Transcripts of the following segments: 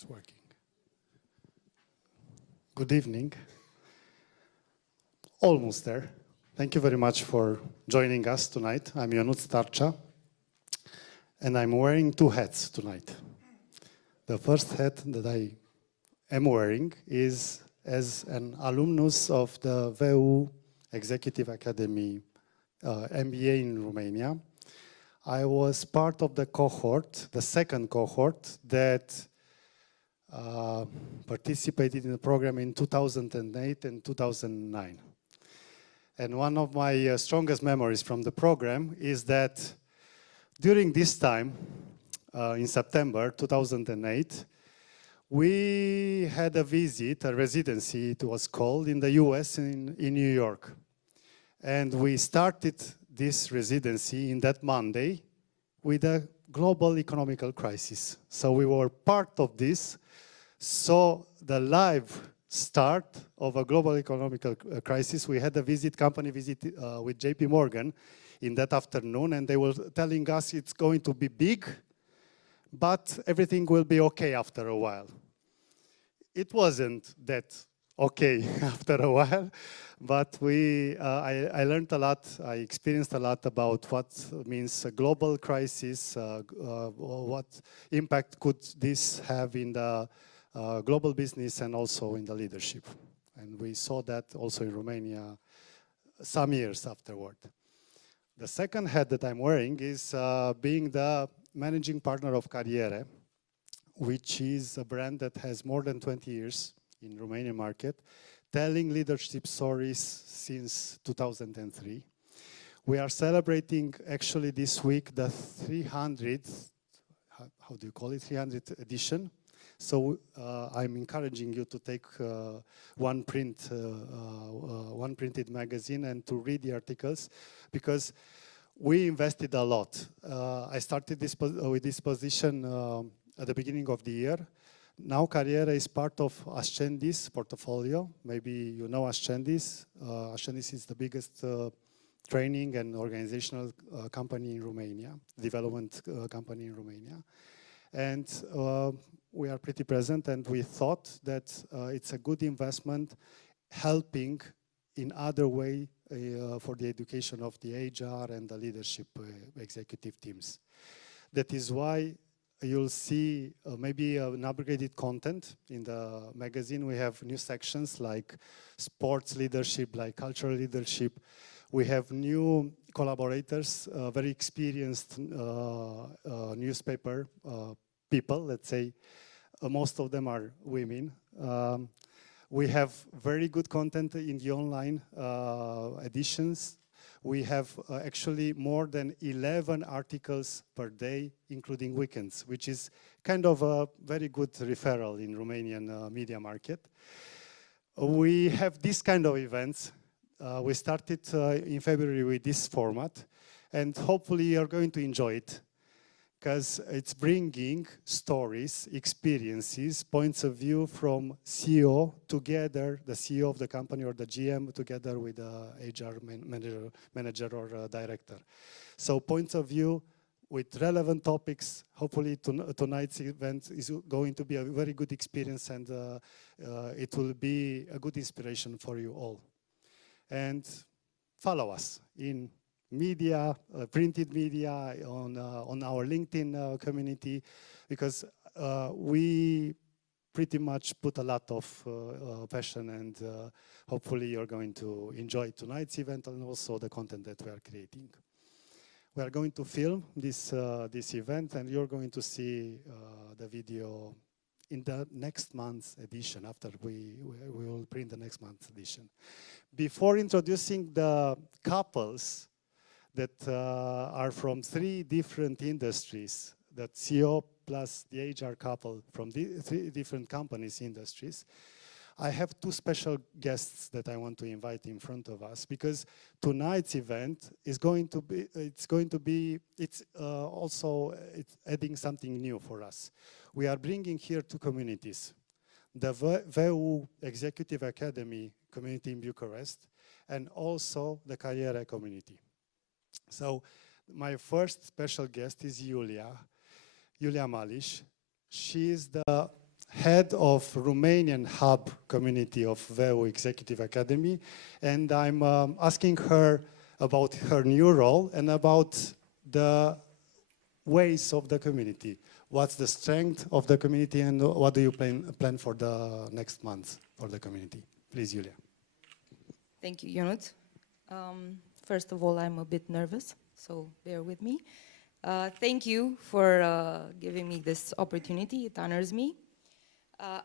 It's working. Good evening. Almost there. Thank you very much for joining us tonight. I'm Ionuț Tarcea, and I'm wearing two hats tonight. The first hat that I am wearing is as an alumnus of the VU Executive Academy MBA in Romania. I was part of the cohort, the second cohort, that participated in the program in 2008 and 2009. And one of my strongest memories from the program is that during this time, in September 2008, we had a visit, a residency it was called, in the US in New York. And we started this residency in that Monday with a global economical crisis. So we were part of this. So the live start of a global economical crisis, we had a company visit with JP Morgan in that afternoon, and they were telling us it's going to be big, but everything will be okay after a while. It wasn't that okay after a while, but I learned a lot, I experienced a lot about what means a global crisis, what impact could this have in the global business and also in the leadership. And we saw that also in Romania some years afterward. The second hat that I'm wearing is being the managing partner of CARIERE, which is a brand that has more than 20 years in Romanian market, telling leadership stories since 2003. We are celebrating actually this week the 300th, how do you call it, 300th edition. So I'm encouraging you to take one printed magazine and to read the articles, because we invested a lot. I started with this position at the beginning of the year. Now CARIERE is part of Ascendi's portfolio. Maybe you know Ascendis. Ascendis is the biggest training and organizational company in Romania, development company in Romania. And we are pretty present, and we thought that it's a good investment helping in other way for the education of the HR and the leadership executive teams. That is why you'll see maybe an upgraded content in the magazine. We have new sections like sports leadership, like cultural leadership. We have new collaborators, very experienced newspaper people, let's say. Most of them are women. We have very good content in the online editions. We have actually more than 11 articles per day, including weekends, which is kind of a very good referral in Romanian media market. We have this kind of events. We started in February with this format, and hopefully you're going to enjoy it, because it's bringing stories, experiences, points of view from CEO together, the CEO of the company or the GM together with the HR manager or director. So points of view with relevant topics. Hopefully tonight's event is going to be a very good experience, and it will be a good inspiration for you all. And follow us in media, printed media, on our LinkedIn community, because we pretty much put a lot of passion, and hopefully you're going to enjoy tonight's event and also the content that we are creating. We are going to film this event, and you're going to see the video in the next month's edition, after we will print the next month's edition. Before introducing the couples that are from 3 different industries, that CEO plus the HR couple from the 3 different companies, industries, I have 2 special guests that I want to invite in front of us, because tonight's event is going to be, it's adding something new for us. We are bringing here 2 communities, the VU Executive Academy community in Bucharest, and also the CARIERE community. So my first special guest is Julia Malish. She is the head of Romanian hub community of VEU Executive Academy, and I'm asking her about her new role and about the ways of the community. What's the strength of the community, and what do you plan for the next month for the community? Please, Julia. Thank you, Ionut. First of all, I'm a bit nervous, so bear with me. Thank you for giving me this opportunity. It honors me.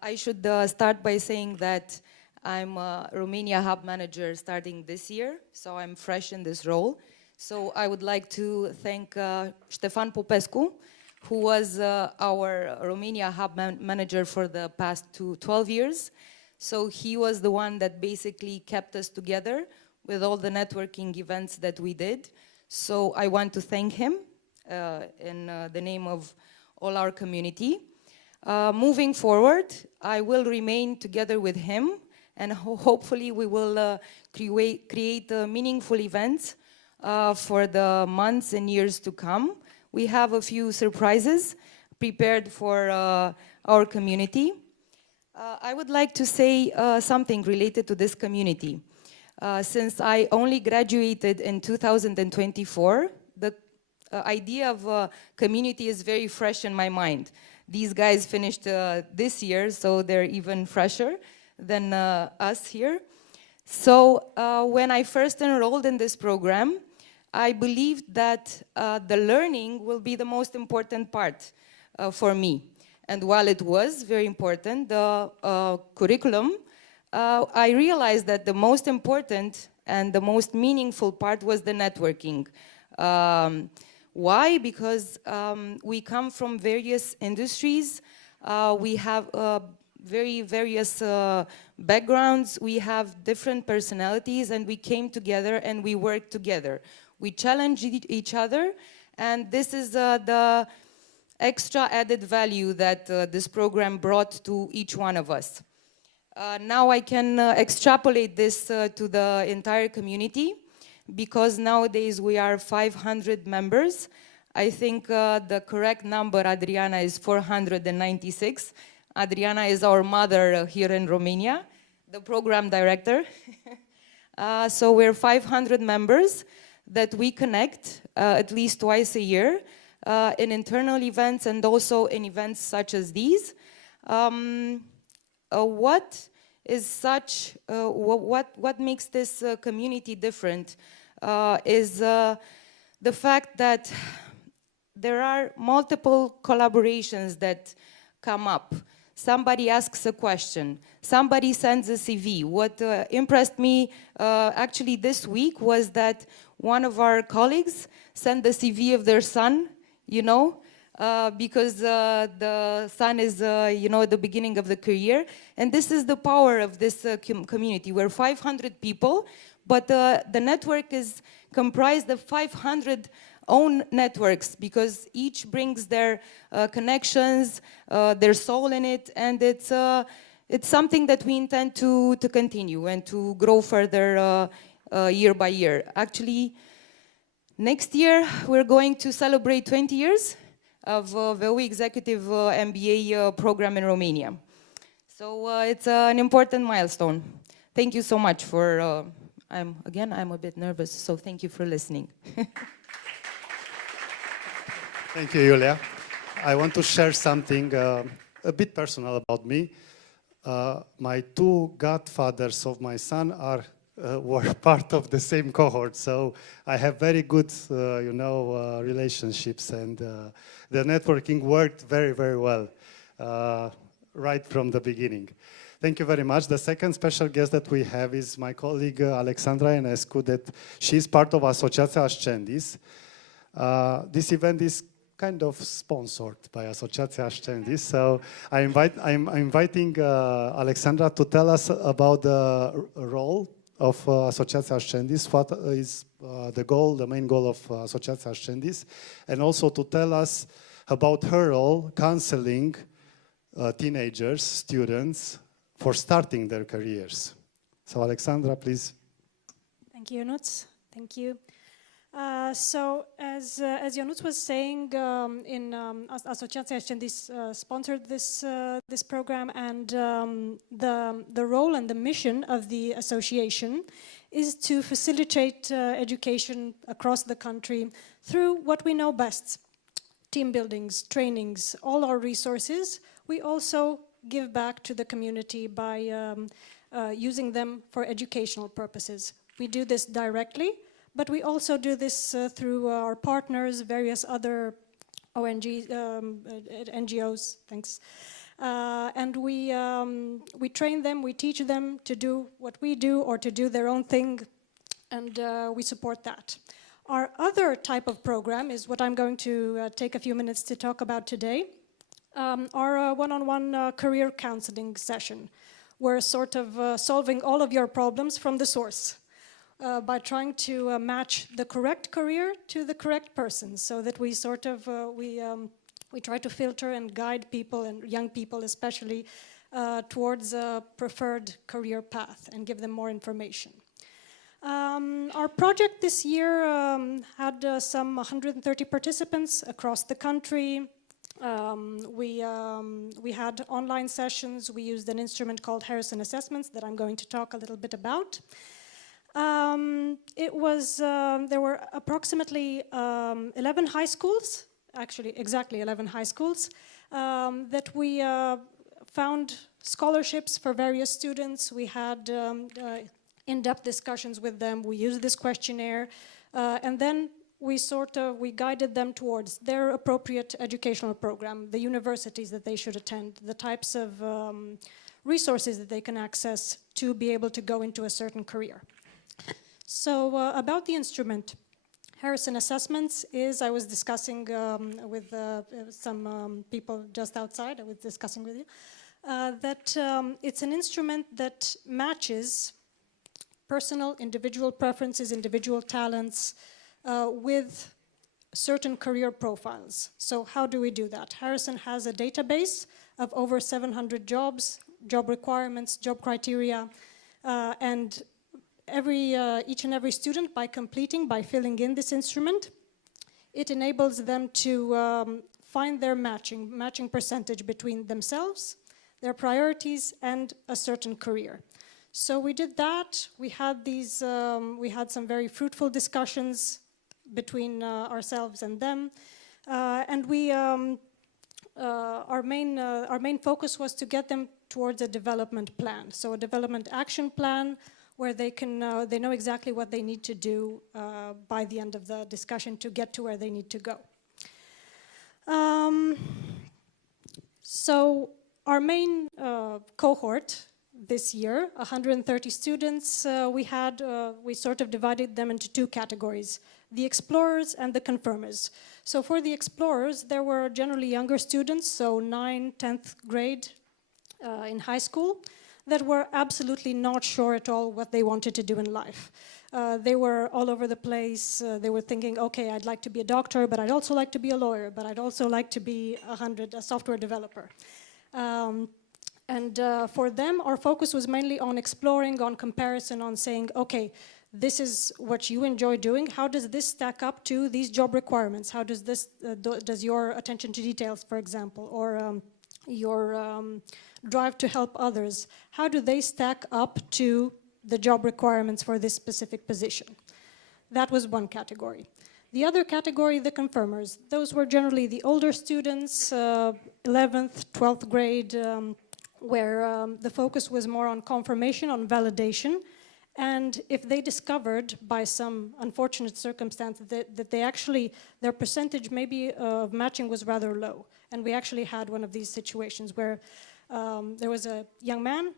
I should start by saying that I'm a Romania Hub Manager starting this year, so I'm fresh in this role. So I would like to thank Ștefan Popescu, who was our Romania Hub Manager for the past 12 years. So he was the one that basically kept us together with all the networking events that we did. So I want to thank him in the name of all our community. Moving forward, I will remain together with him, and hopefully we will create meaningful events for the months and years to come. We have a few surprises prepared for our community. I would like to say something related to this community. Since I only graduated in 2024, the idea of a community is very fresh in my mind. These guys finished this year, so they're even fresher than us here. So when I first enrolled in this program, I believed that the learning will be the most important part for me. And while it was very important, the curriculum, I realized that the most important and the most meaningful part was the networking. Why? Because we come from various industries, we have various backgrounds, we have different personalities, and we came together and we worked together. We challenged each other, and this is the extra added value that this program brought to each one of us. Now I can extrapolate this to the entire community, because nowadays we are 500 members. I think the correct number, Adriana, is 496. Adriana is our mother here in Romania, the program director. So we're 500 members that we connect at least twice a year in internal events and also in events such as these. What makes this community different is the fact that there are multiple collaborations that come up. Somebody asks a question, somebody sends a CV. What impressed me actually this week was that one of our colleagues sent the CV of their son, you know, because the son is, you know, at the beginning of the career. And this is the power of this community. We're 500 people, but the network is comprised of 500 own networks, because each brings their connections, their soul in it, and it's something that we intend to continue and to grow further year by year. Actually, next year we're going to celebrate 20 years of VEU Executive MBA program in Romania. So it's an important milestone. Thank you so much for, I'm a bit nervous, so thank you for listening. Thank you, Julia. I want to share something a bit personal about me. My two godfathers of my son were part of the same cohort, so I have very good, relationships, and the networking worked very, very well right from the beginning. Thank you very much. The second special guest that we have is my colleague Alexandra Enescu, that she's part of Asociația Ascendis. This event is kind of sponsored by Asociația Ascendis, so I'm inviting Alexandra to tell us about the role of Asociația Ascendis, what is the main goal of Asociația Ascendis, and also to tell us about her role counseling teenagers, students, for starting their careers. So Alexandra, please. Thank you, Ionut. Thank you. So, as Ionuț was saying, Asociația Ascendis sponsored this program, and the role and the mission of the association is to facilitate education across the country through what we know best: team buildings, trainings, all our resources. We also give back to the community by using them for educational purposes. We do this directly, but we also do this through our partners, various other NGOs, thanks. And we train them, we teach them to do what we do or to do their own thing, and we support that. Our other type of program is what I'm going to take a few minutes to talk about today, our one-on-one career counseling session. We're sort of solving all of your problems from the source. By trying to match the correct career to the correct person, so that we sort of we try to filter and guide people, and young people especially, towards a preferred career path and give them more information. Our project this year had some 130 participants across the country. We had online sessions. We used an instrument called Harrison Assessments that I'm going to talk a little bit about. There were approximately 11 high schools, actually exactly 11 high schools, that we found scholarships for various students. We had in-depth discussions with them. We used this questionnaire, and then we guided them towards their appropriate educational program, the universities that they should attend, the types of resources that they can access to be able to go into a certain career. So about the instrument, Harrison Assessments is, I was discussing with some people just outside, I was discussing with you, that it's an instrument that matches personal, individual preferences, individual talents with certain career profiles. So how do we do that? Harrison has a database of over 700 jobs, job requirements, job criteria, and each and every student, by filling in this instrument, it enables them to find their matching percentage between themselves, their priorities, and a certain career. So we did that. We had some very fruitful discussions between ourselves and them, and our main focus was to get them towards a development plan. So a development action plan, where they know exactly what they need to do by the end of the discussion to get to where they need to go. So our main cohort this year, 130 students, we sort of divided them into two categories: the explorers and the confirmers. So for the explorers, there were generally younger students, so 9th, 10th grade in high school, that were absolutely not sure at all what they wanted to do in life. They were all over the place. They were thinking, okay, I'd like to be a doctor, but I'd also like to be a lawyer, but I'd also like to be a software developer. For them, our focus was mainly on exploring, on comparison, on saying, okay, this is what you enjoy doing. How does this stack up to these job requirements? How does this, does your attention to details, for example, or your drive to help others, how do they stack up to the job requirements for this specific position? That was one category. The other category, the confirmers, those were generally the older students, 11th, 12th grade, where the focus was more on confirmation, on validation, and if they discovered by some unfortunate circumstance that they actually, their percentage maybe of matching was rather low. And we actually had one of these situations where there was a young man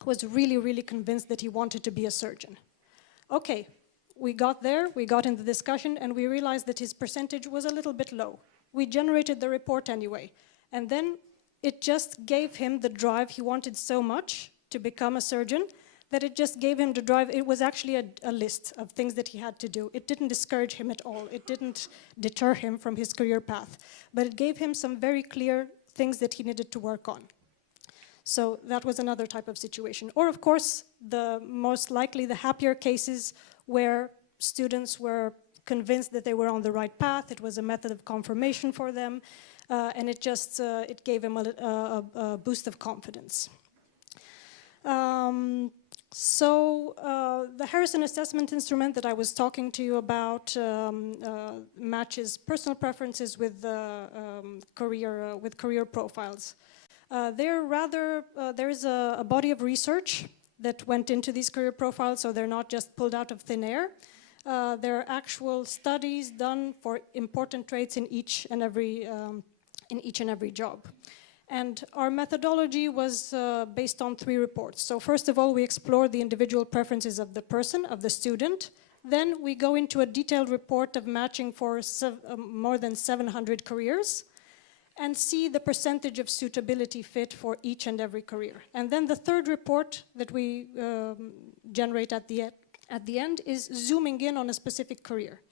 who was really, really convinced that he wanted to be a surgeon. Okay, we got there, we got in the discussion, and we realized that his percentage was a little bit low. We generated the report anyway, and then it just gave him the drive. He wanted so much to become a surgeon that it just gave him the drive. It was actually a list of things that he had to do. It didn't discourage him at all. It didn't deter him from his career path, but it gave him some very clear things that he needed to work on. So that was another type of situation. Or of course, the most likely, the happier cases where students were convinced that they were on the right path. It was a method of confirmation for them, and it just it gave them a boost of confidence. The Harrison assessment instrument that I was talking to you about matches personal preferences with career profiles. There is a body of research that went into these career profiles, so they're not just pulled out of thin air. There are actual studies done for important traits in each and every job. And our methodology was based on 3 reports. So first of all, we explore the individual preferences of the person, of the student. Then we go into a detailed report of matching for more than 700 careers and see the percentage of suitability fit for each and every career. And then the third report that we generate at the end is zooming in on a specific career.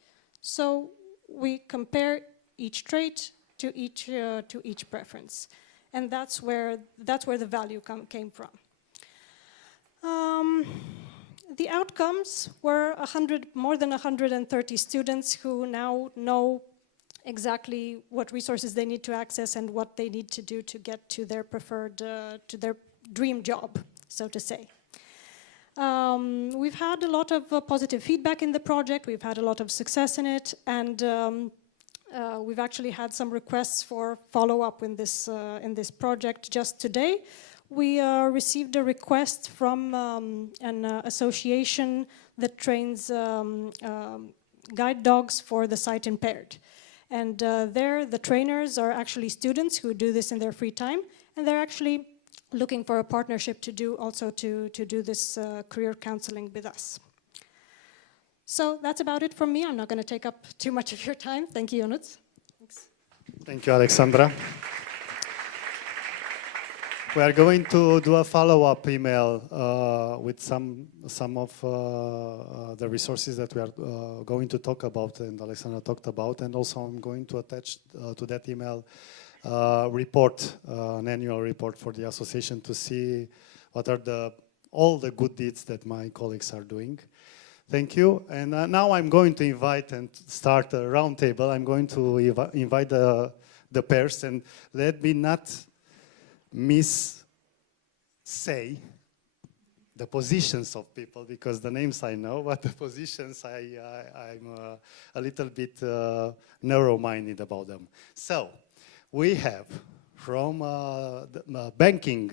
So we compare each trait to each preference. And that's where the value came from. The outcomes were more than 130 students who now know exactly what resources they need to access and what they need to do to get to their preferred, to their dream job, so to say. We've had a lot of positive feedback in the project. We've had a lot of success in it, and we've actually had some requests for follow-up in this project just today. We received a request from an association that trains guide dogs for the sight impaired. And there, the trainers are actually students who do this in their free time, and they're actually looking for a partnership to do this career counseling with us. So that's about it from me. I'm not going to take up too much of your time. Thank you, Ionuț. Thanks. Thank you, Alexandra. We are going to do a follow-up email with some of the resources that we are going to talk about and Alexandra talked about, and also I'm going to attach to that email report, an annual report for the association to see what are all the good deeds that my colleagues are doing. Thank you. And now I'm going to invite and start a roundtable. I'm going to invite the pairs, and let me not say the positions of people, because the names I know, but the positions I'm a little bit narrow-minded about them. So we have from the banking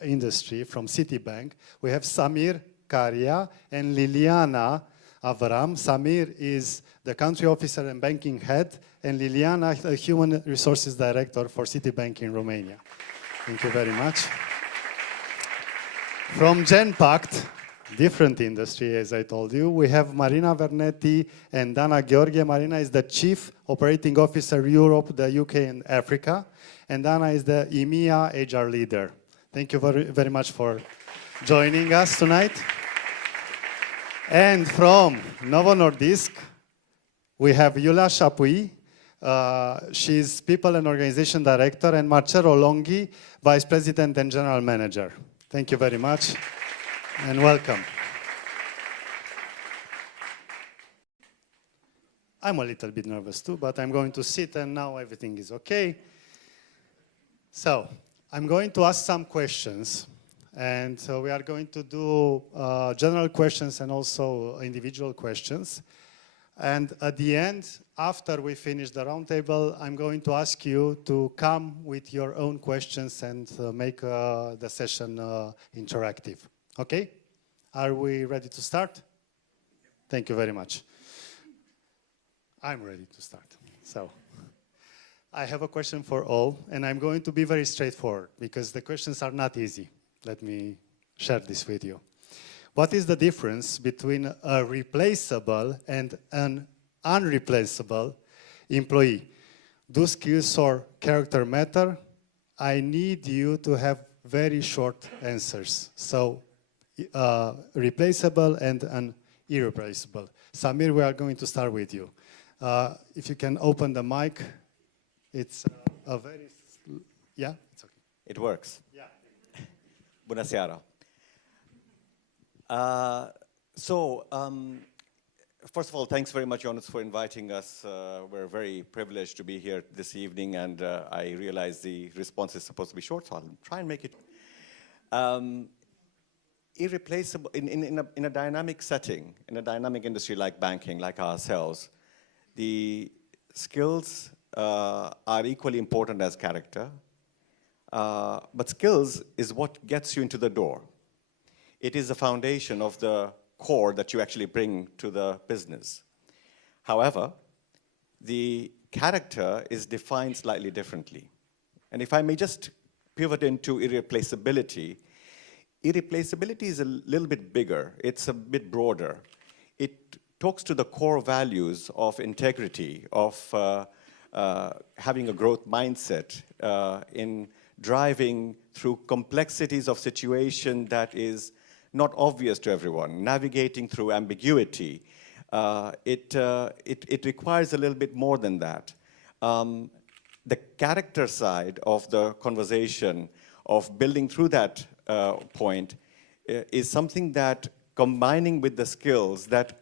industry, from Citibank, we have Samir, Karia, and Liliana Avram. Samir is the country officer and banking head, and Liliana, a human resources director for Citibank in Romania. Thank you very much. From Genpact, different industry, as I told you, we have Marina Vernetti and Dana Gheorghe. Marina is the Chief Operating Officer Europe, the UK, and Africa, and Dana is the EMEA HR leader. Thank you very, very much for joining us tonight. And from Novo Nordisk, we have Iulia Chapuis. She's People and Organization Director, and Marcello Longhi, Vice President and General Manager. Thank you very much, and welcome. I'm a little bit nervous too, but I'm going to sit, and now everything is okay. So, I'm going to ask some questions, and so we are going to do general questions and also individual questions. And at the end, after we finish the roundtable, I'm going to ask you to come with your own questions and make the session interactive. Okay? Are we ready to start? Thank you very much. I'm ready to start. So, I have a question for all, and I'm going to be very straightforward because the questions are not easy. Let me share this with you. What is the difference between a replaceable and an unreplaceable employee? Do skills or character matter? I need you to have very short answers. So, replaceable and an irreplaceable. Samir, we are going to start with you. If you can open the mic, it's a very... Yeah, it's okay. It works. Yeah. Bună seara. First of all, thanks very much, Jonas, for inviting us. We're very privileged to be here this evening, and I realize the response is supposed to be short, so I'll try and make it irreplaceable. In a dynamic setting, in a dynamic industry like banking, like ourselves, the skills are equally important as character, but skills is what gets you into the door. It is the foundation of the core that you actually bring to the business. However, the character is defined slightly differently. And if I may just pivot into irreplaceability, irreplaceability is a little bit bigger. It's a bit broader. It talks to the core values of integrity, of having a growth mindset, in driving through complexities of situation that is not obvious to everyone, navigating through ambiguity. It requires a little bit more than that. The character side of the conversation, of building through that point, is something that, combining with the skills, that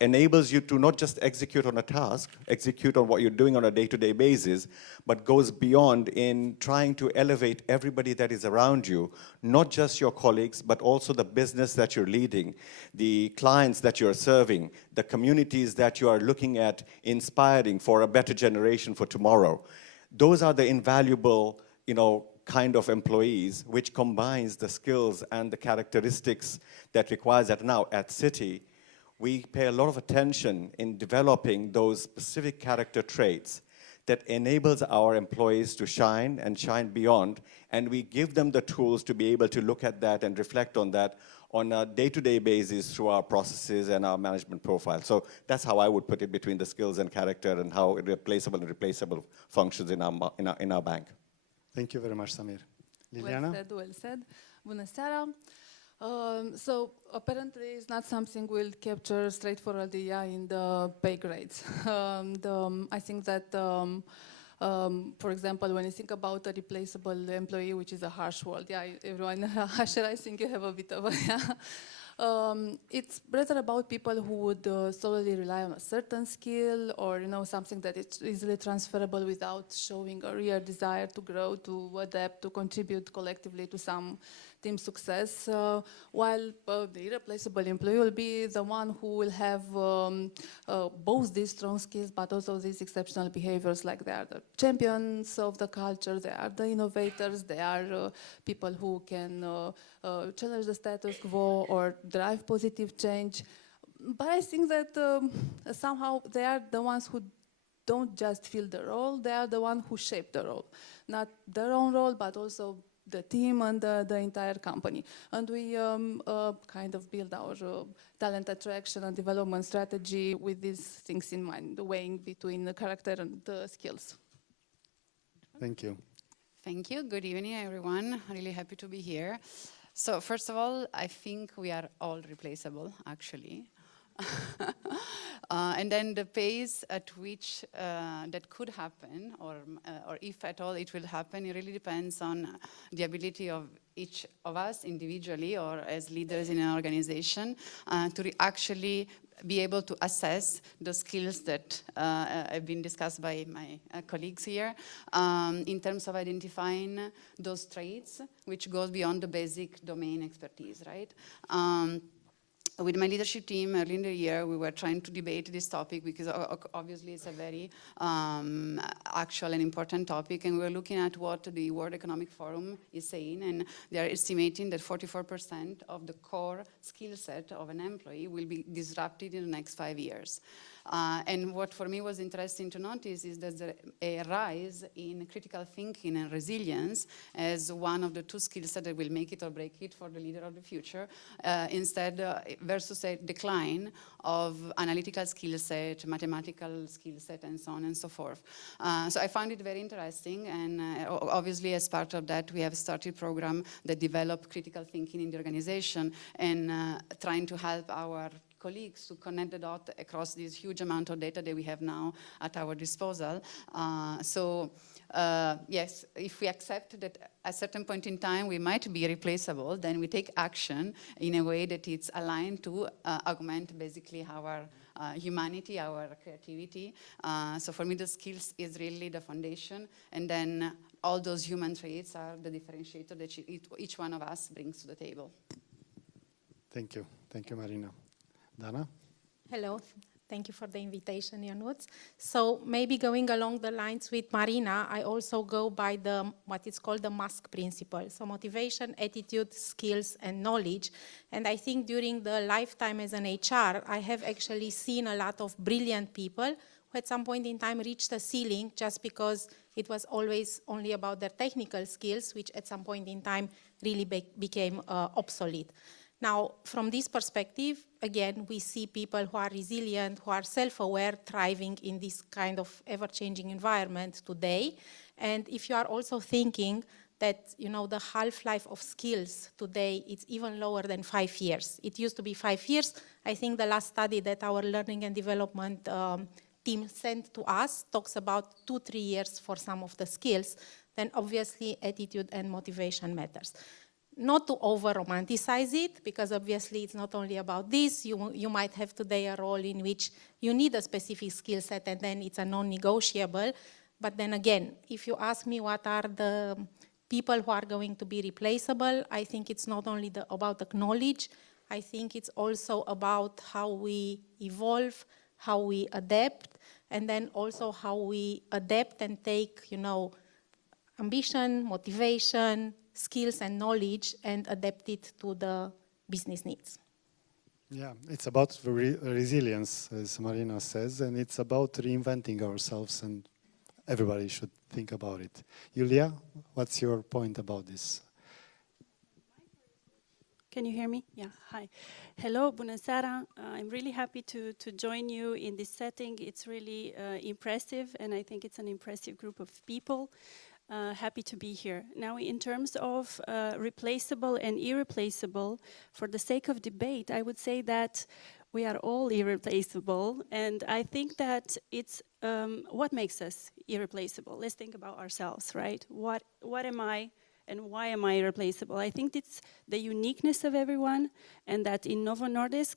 enables you to not just execute on a task, execute on what you're doing on a day-to-day basis, but goes beyond in trying to elevate everybody that is around you, not just your colleagues, but also the business that you're leading, the clients that you're serving, the communities that you are looking at inspiring for a better generation for tomorrow. Those are the invaluable, kind of employees, which combines the skills and the characteristics that requires that. Now, at Citi, we pay a lot of attention in developing those specific character traits that enables our employees to shine and shine beyond, and we give them the tools to be able to look at that and reflect on that on a day-to-day basis through our processes and our management profile. So that's how I would put it, between the skills and character, and how irreplaceable and replaceable functions in our bank. Thank you very much, Samir. Liliana? Well said. Bună seara. So apparently it's not something we'll capture straightforwardly in the pay grades. I think that, for example, when you think about a replaceable employee, which is a harsh word, everyone, Asher, I think you have a bit of a, it's rather about people who would solely rely on a certain skill, or something that is easily transferable without showing a real desire to grow, to adapt, to contribute collectively to some team success, while the irreplaceable employee will be the one who will have both these strong skills but also these exceptional behaviors, like they are the champions of the culture, they are the innovators, they are people who can challenge the status quo or drive positive change. But I think that somehow they are the ones who don't just fill the role, they are the ones who shape the role. Not their own role, but also the team and the entire company. And we kind of build our talent attraction and development strategy with these things in mind, the weighing between the character and the skills. Thank you. Thank you. Good evening, everyone. Really happy to be here. So first of all, I think we are all replaceable, actually. And then the pace at which that could happen, or if at all it will happen, it really depends on the ability of each of us individually or as leaders in an organization to actually be able to assess the skills that have been discussed by my colleagues here in terms of identifying those traits, which goes beyond the basic domain expertise, right? With my leadership team early in the year, we were trying to debate this topic because obviously it's a very actual and important topic, and we're looking at what the World Economic Forum is saying, and they are estimating that 44% of the core skill set of an employee will be disrupted in the next 5 years. And what for me was interesting to notice is that there's a rise in critical thinking and resilience as one of the two skill sets that will make it or break it for the leader of the future, instead versus a decline of analytical skill set, mathematical skill set, and so on and so forth. So I found it very interesting, and obviously as part of that we have started a program that develop critical thinking in the organization, and trying to help our colleagues to connect the dot across this huge amount of data that we have now at our disposal. Yes, if we accept that at a certain point in time we might be replaceable, then we take action in a way that it's aligned to augment basically our humanity, our creativity. So for me, the skills is really the foundation, and then all those human traits are the differentiator that each one of us brings to the table. Thank you. Thank you, Marina. Dana? Hello. Thank you for the invitation, Ionuț. So maybe going along the lines with Marina, I also go by what is called the mask principle. So motivation, attitude, skills, and knowledge. And I think during the lifetime as an HR, I have actually seen a lot of brilliant people who at some point in time reached a ceiling just because it was always only about their technical skills, which at some point in time really became obsolete. Now, from this perspective, again, we see people who are resilient, who are self-aware, thriving in this kind of ever-changing environment today. And if you are also thinking that, you know, the half-life of skills today, it's even lower than 5 years. It used to be 5 years. I think the last study that our learning and development team sent to us talks about 2-3 years for some of the skills. Then obviously attitude and motivation matters. Not to over-romanticize it, because obviously it's not only about this. You might have today a role in which you need a specific skill set and then it's a non-negotiable. But then again, if you ask me what are the people who are going to be replaceable, I think it's not only about the knowledge. I think it's also about how we evolve, how we adapt, and then also how we adapt and take, you know, ambition, motivation, skills and knowledge and adapt it to the business needs. Yeah, it's about resilience, as Marina says, and it's about reinventing ourselves, and everybody should think about it. Julia, what's your point about this? Can you hear me? Yeah, hi. Hello, bună seara. I'm really happy to join you in this setting. It's really impressive, and I think it's an impressive group of people. Happy to be here. Now, in terms of replaceable and irreplaceable, for the sake of debate, I would say that we are all irreplaceable, and I think that it's what makes us irreplaceable. Let's think about ourselves, right? What am I, and why am I irreplaceable? I think it's the uniqueness of everyone, and that in Novo Nordisk,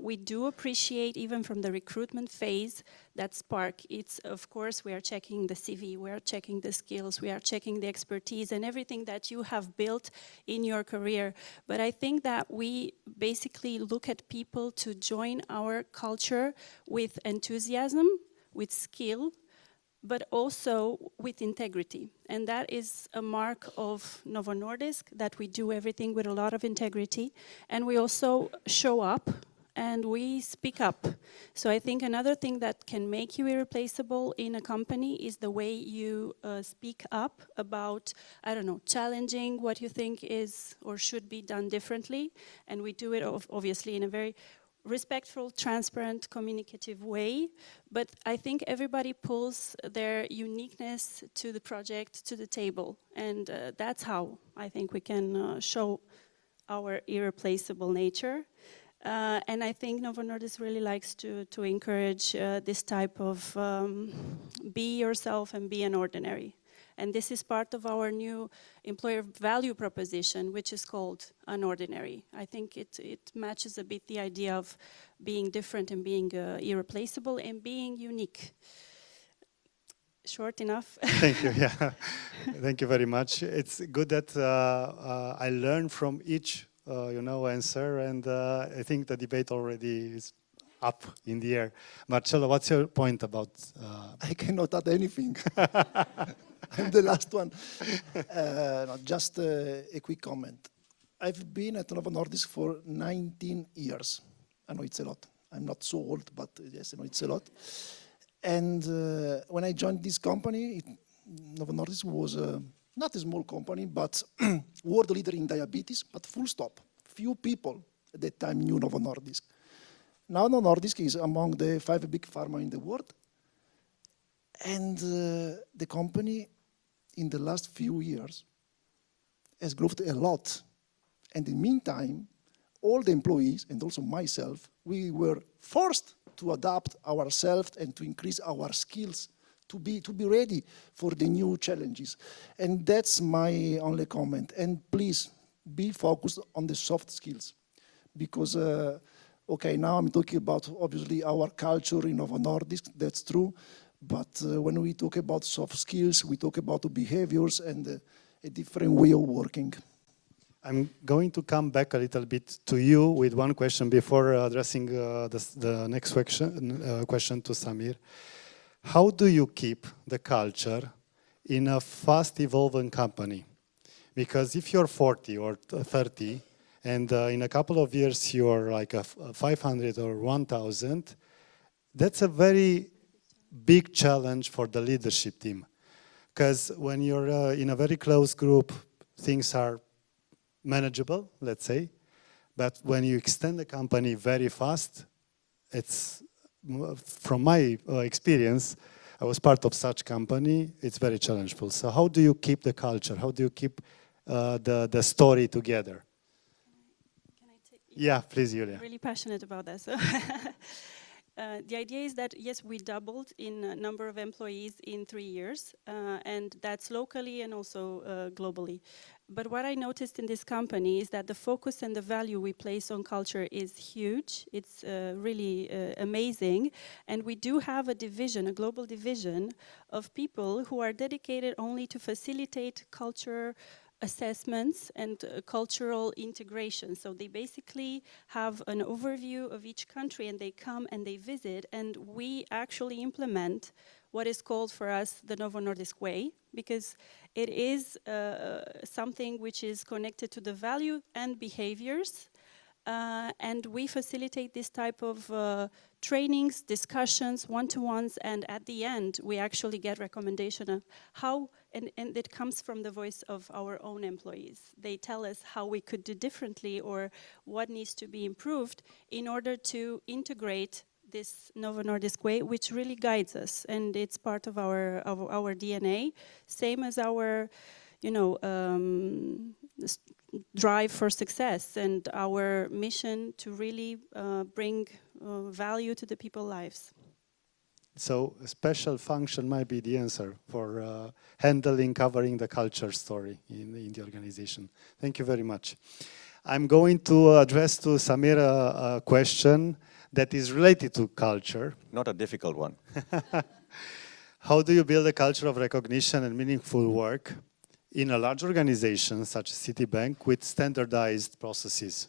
we do appreciate, even from the recruitment phase, that spark. It's, of course, we are checking the CV, we are checking the skills, we are checking the expertise and everything that you have built in your career. But I think that we basically look at people to join our culture with enthusiasm, with skill, but also with integrity. And that is a mark of Novo Nordisk, that we do everything with a lot of integrity, and we also show up and we speak up. So I think another thing that can make you irreplaceable in a company is the way you speak up about, I don't know, challenging what you think is or should be done differently. And we do it obviously in a very respectful, transparent, communicative way. But I think everybody pulls their uniqueness to the project, to the table. And that's how I think we can show our irreplaceable nature. And I think Novo Nordisk really likes to encourage this type of be yourself and be an ordinary. And this is part of our new employer value proposition, which is called Unordinary. I think it matches a bit the idea of being different and being irreplaceable and being unique. Short enough? Thank you, yeah. Thank you very much. It's good that I learned from each answer, and I think the debate already is up in the air. Marcello, what's your point about... I cannot add anything. I'm the last one. Just a quick comment. I've been at Novo Nordisk for 19 years. I know it's a lot. I'm not so old, but yes, I know it's a lot. And when I joined this company, Novo Nordisk was not a small company, but world leader in diabetes, but full stop. Few people at that time knew Novo Nordisk. Now Novo Nordisk is among the 5 big pharma in the world. And the company in the last few years has grown a lot. And in the meantime, all the employees, and also myself, we were forced to adapt ourselves and to increase our skills to be ready for the new challenges. And that's my only comment. And please be focused on the soft skills, because Okay, now I'm talking about obviously our culture in Novo Nordisk, that's true. But when we talk about soft skills, we talk about the behaviors and a different way of working. I'm going to come back a little bit to you with one question before addressing the next question to Samir. How do you keep the culture in a fast evolving company? Because if you're 40 or 30 and in a couple of years you're like a 500 or 1,000, that's a very big challenge for the leadership team. Because when you're in a very close group, things are manageable, let's say. But when you extend the company very fast, it's, from my experience, I was part of such company, it's very challenging. So how do you keep the culture? How do you keep the story together? Can I take? Yeah, please, Julia. I'm really passionate about that. So the idea is that, yes, we doubled in number of employees in 3 years, and that's locally and also globally. But what I noticed in this company is that the focus and the value we place on culture is huge. It's really amazing. And we do have a division, a global division of people who are dedicated only to facilitate culture assessments and cultural integration. So they basically have an overview of each country and they come and they visit, and we actually implement what is called for us the Novo Nordisk way, because it is something which is connected to the value and behaviors, and we facilitate this type of trainings, discussions, one-to-ones, and at the end we actually get recommendation of how, and it comes from the voice of our own employees. They tell us how we could do differently or what needs to be improved in order to integrate this Novo Nordisk way, which really guides us, and it's part of our DNA, same as our, drive for success and our mission to really bring value to the people's lives. So a special function might be the answer for covering the culture story in the organization. Thank you very much. I'm going to address to Samir a question that is related to culture. Not a difficult one. How do you build a culture of recognition and meaningful work in a large organization such as Citibank with standardized processes?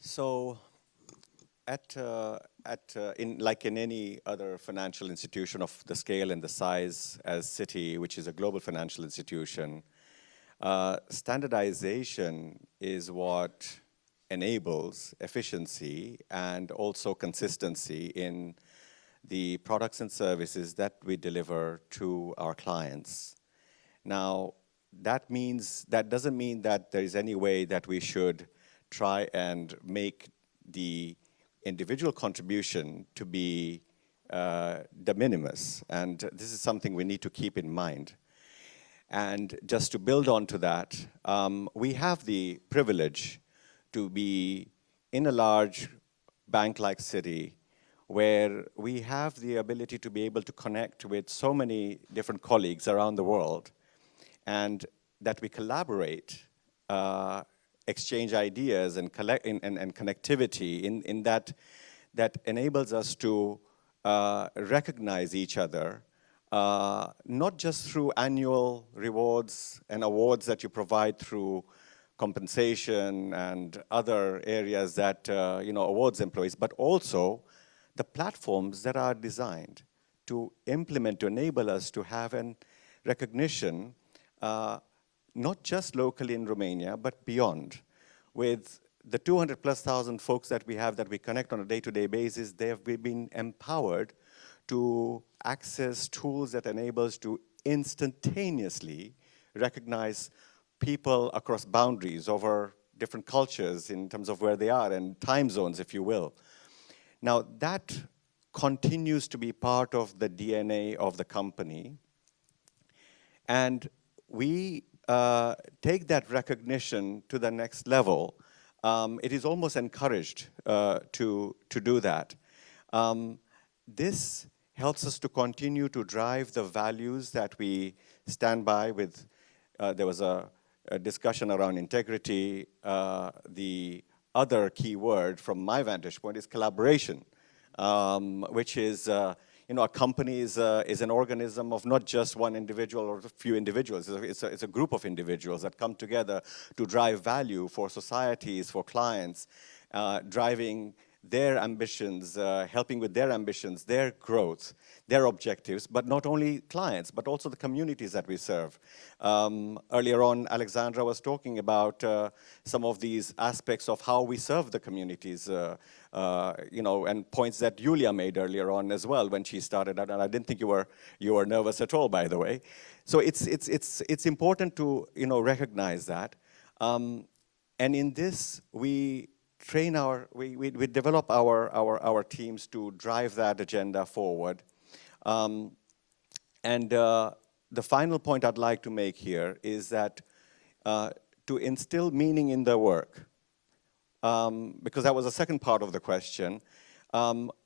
So, like in any other financial institution of the scale and the size as Citi, which is a global financial institution, standardization is what enables efficiency and also consistency in the products and services that we deliver to our clients. Now, that doesn't mean that there is any way that we should try and make the individual contribution to be de minimis, and this is something we need to keep in mind. And just to build on to that, we have the privilege to be in a large bank like Citi, where we have the ability to be able to connect with so many different colleagues around the world, and that we collaborate, exchange ideas and connectivity in that enables us to recognize each other, not just through annual rewards and awards that you provide through compensation and other areas that awards employees, but also the platforms that are designed to implement, to enable us to have a recognition, not just locally in Romania, but beyond. With the 200,000+ folks that we have that we connect on a day-to-day basis, they have been empowered to access tools that enable us to instantaneously recognize people across boundaries over different cultures in terms of where they are and time zones, if you will. Now, that continues to be part of the DNA of the company, and we take that recognition to the next level. It is almost encouraged to do that. This helps us to continue to drive the values that we stand by with. There was a discussion around integrity, the other key word from my vantage point is collaboration, which is, a company is an organism of not just one individual or a few individuals. It's a group of individuals that come together to drive value for societies, for clients, driving their ambitions, helping with their ambitions, their growth, their objectives, but not only clients, but also the communities that we serve. Earlier on, Alexandra was talking about some of these aspects of how we serve the communities, and points that Julia made earlier on as well when she started out, and I didn't think you were nervous at all, by the way. So it's important to recognize that, and in this we train we develop our teams to drive that agenda forward. The final point I'd like to make here is that to instill meaning in the work, because that was the second part of the question,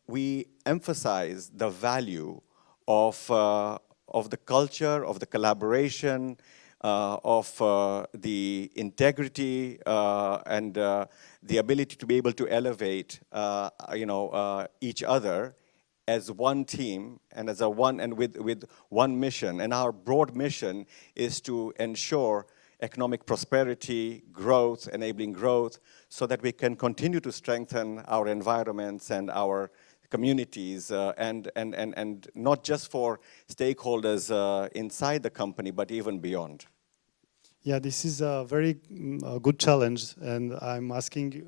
we emphasize the value of the culture, of the collaboration, of the integrity and the ability to be able to elevate, each other as one team and as with one mission. And our broad mission is to ensure economic prosperity, growth, enabling growth, so that we can continue to strengthen our environments and our communities, and not just for stakeholders inside the company, but even beyond. Yeah, this is a very good challenge, and I'm asking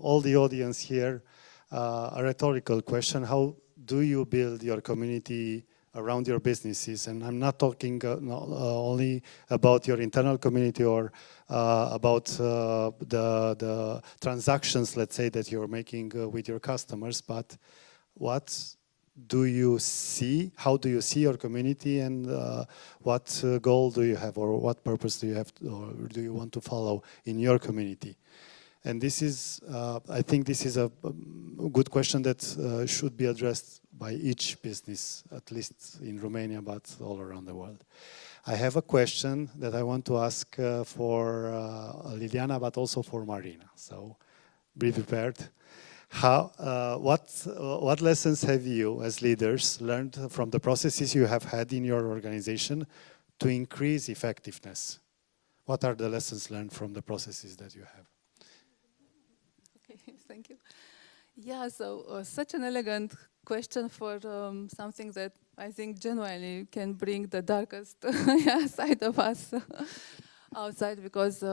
all the audience here a rhetorical question. How do you build your community around your businesses? And I'm not talking only about your internal community or about the transactions, let's say, that you're making with your customers, but what do you see? How do you see your community, and what goal do you have, or what purpose do you have, or do you want to follow in your community? And this is, I think this is a good question that should be addressed by each business, at least in Romania, but all around the world. I have a question that I want to ask for Liliana, but also for Marina. So be prepared. What lessons have you, as leaders, learned from the processes you have had in your organization to increase effectiveness? What are the lessons learned from the processes that you have? Okay, thank you. Yeah, so such an elegant question for something that I think genuinely can bring the darkest side of us outside, because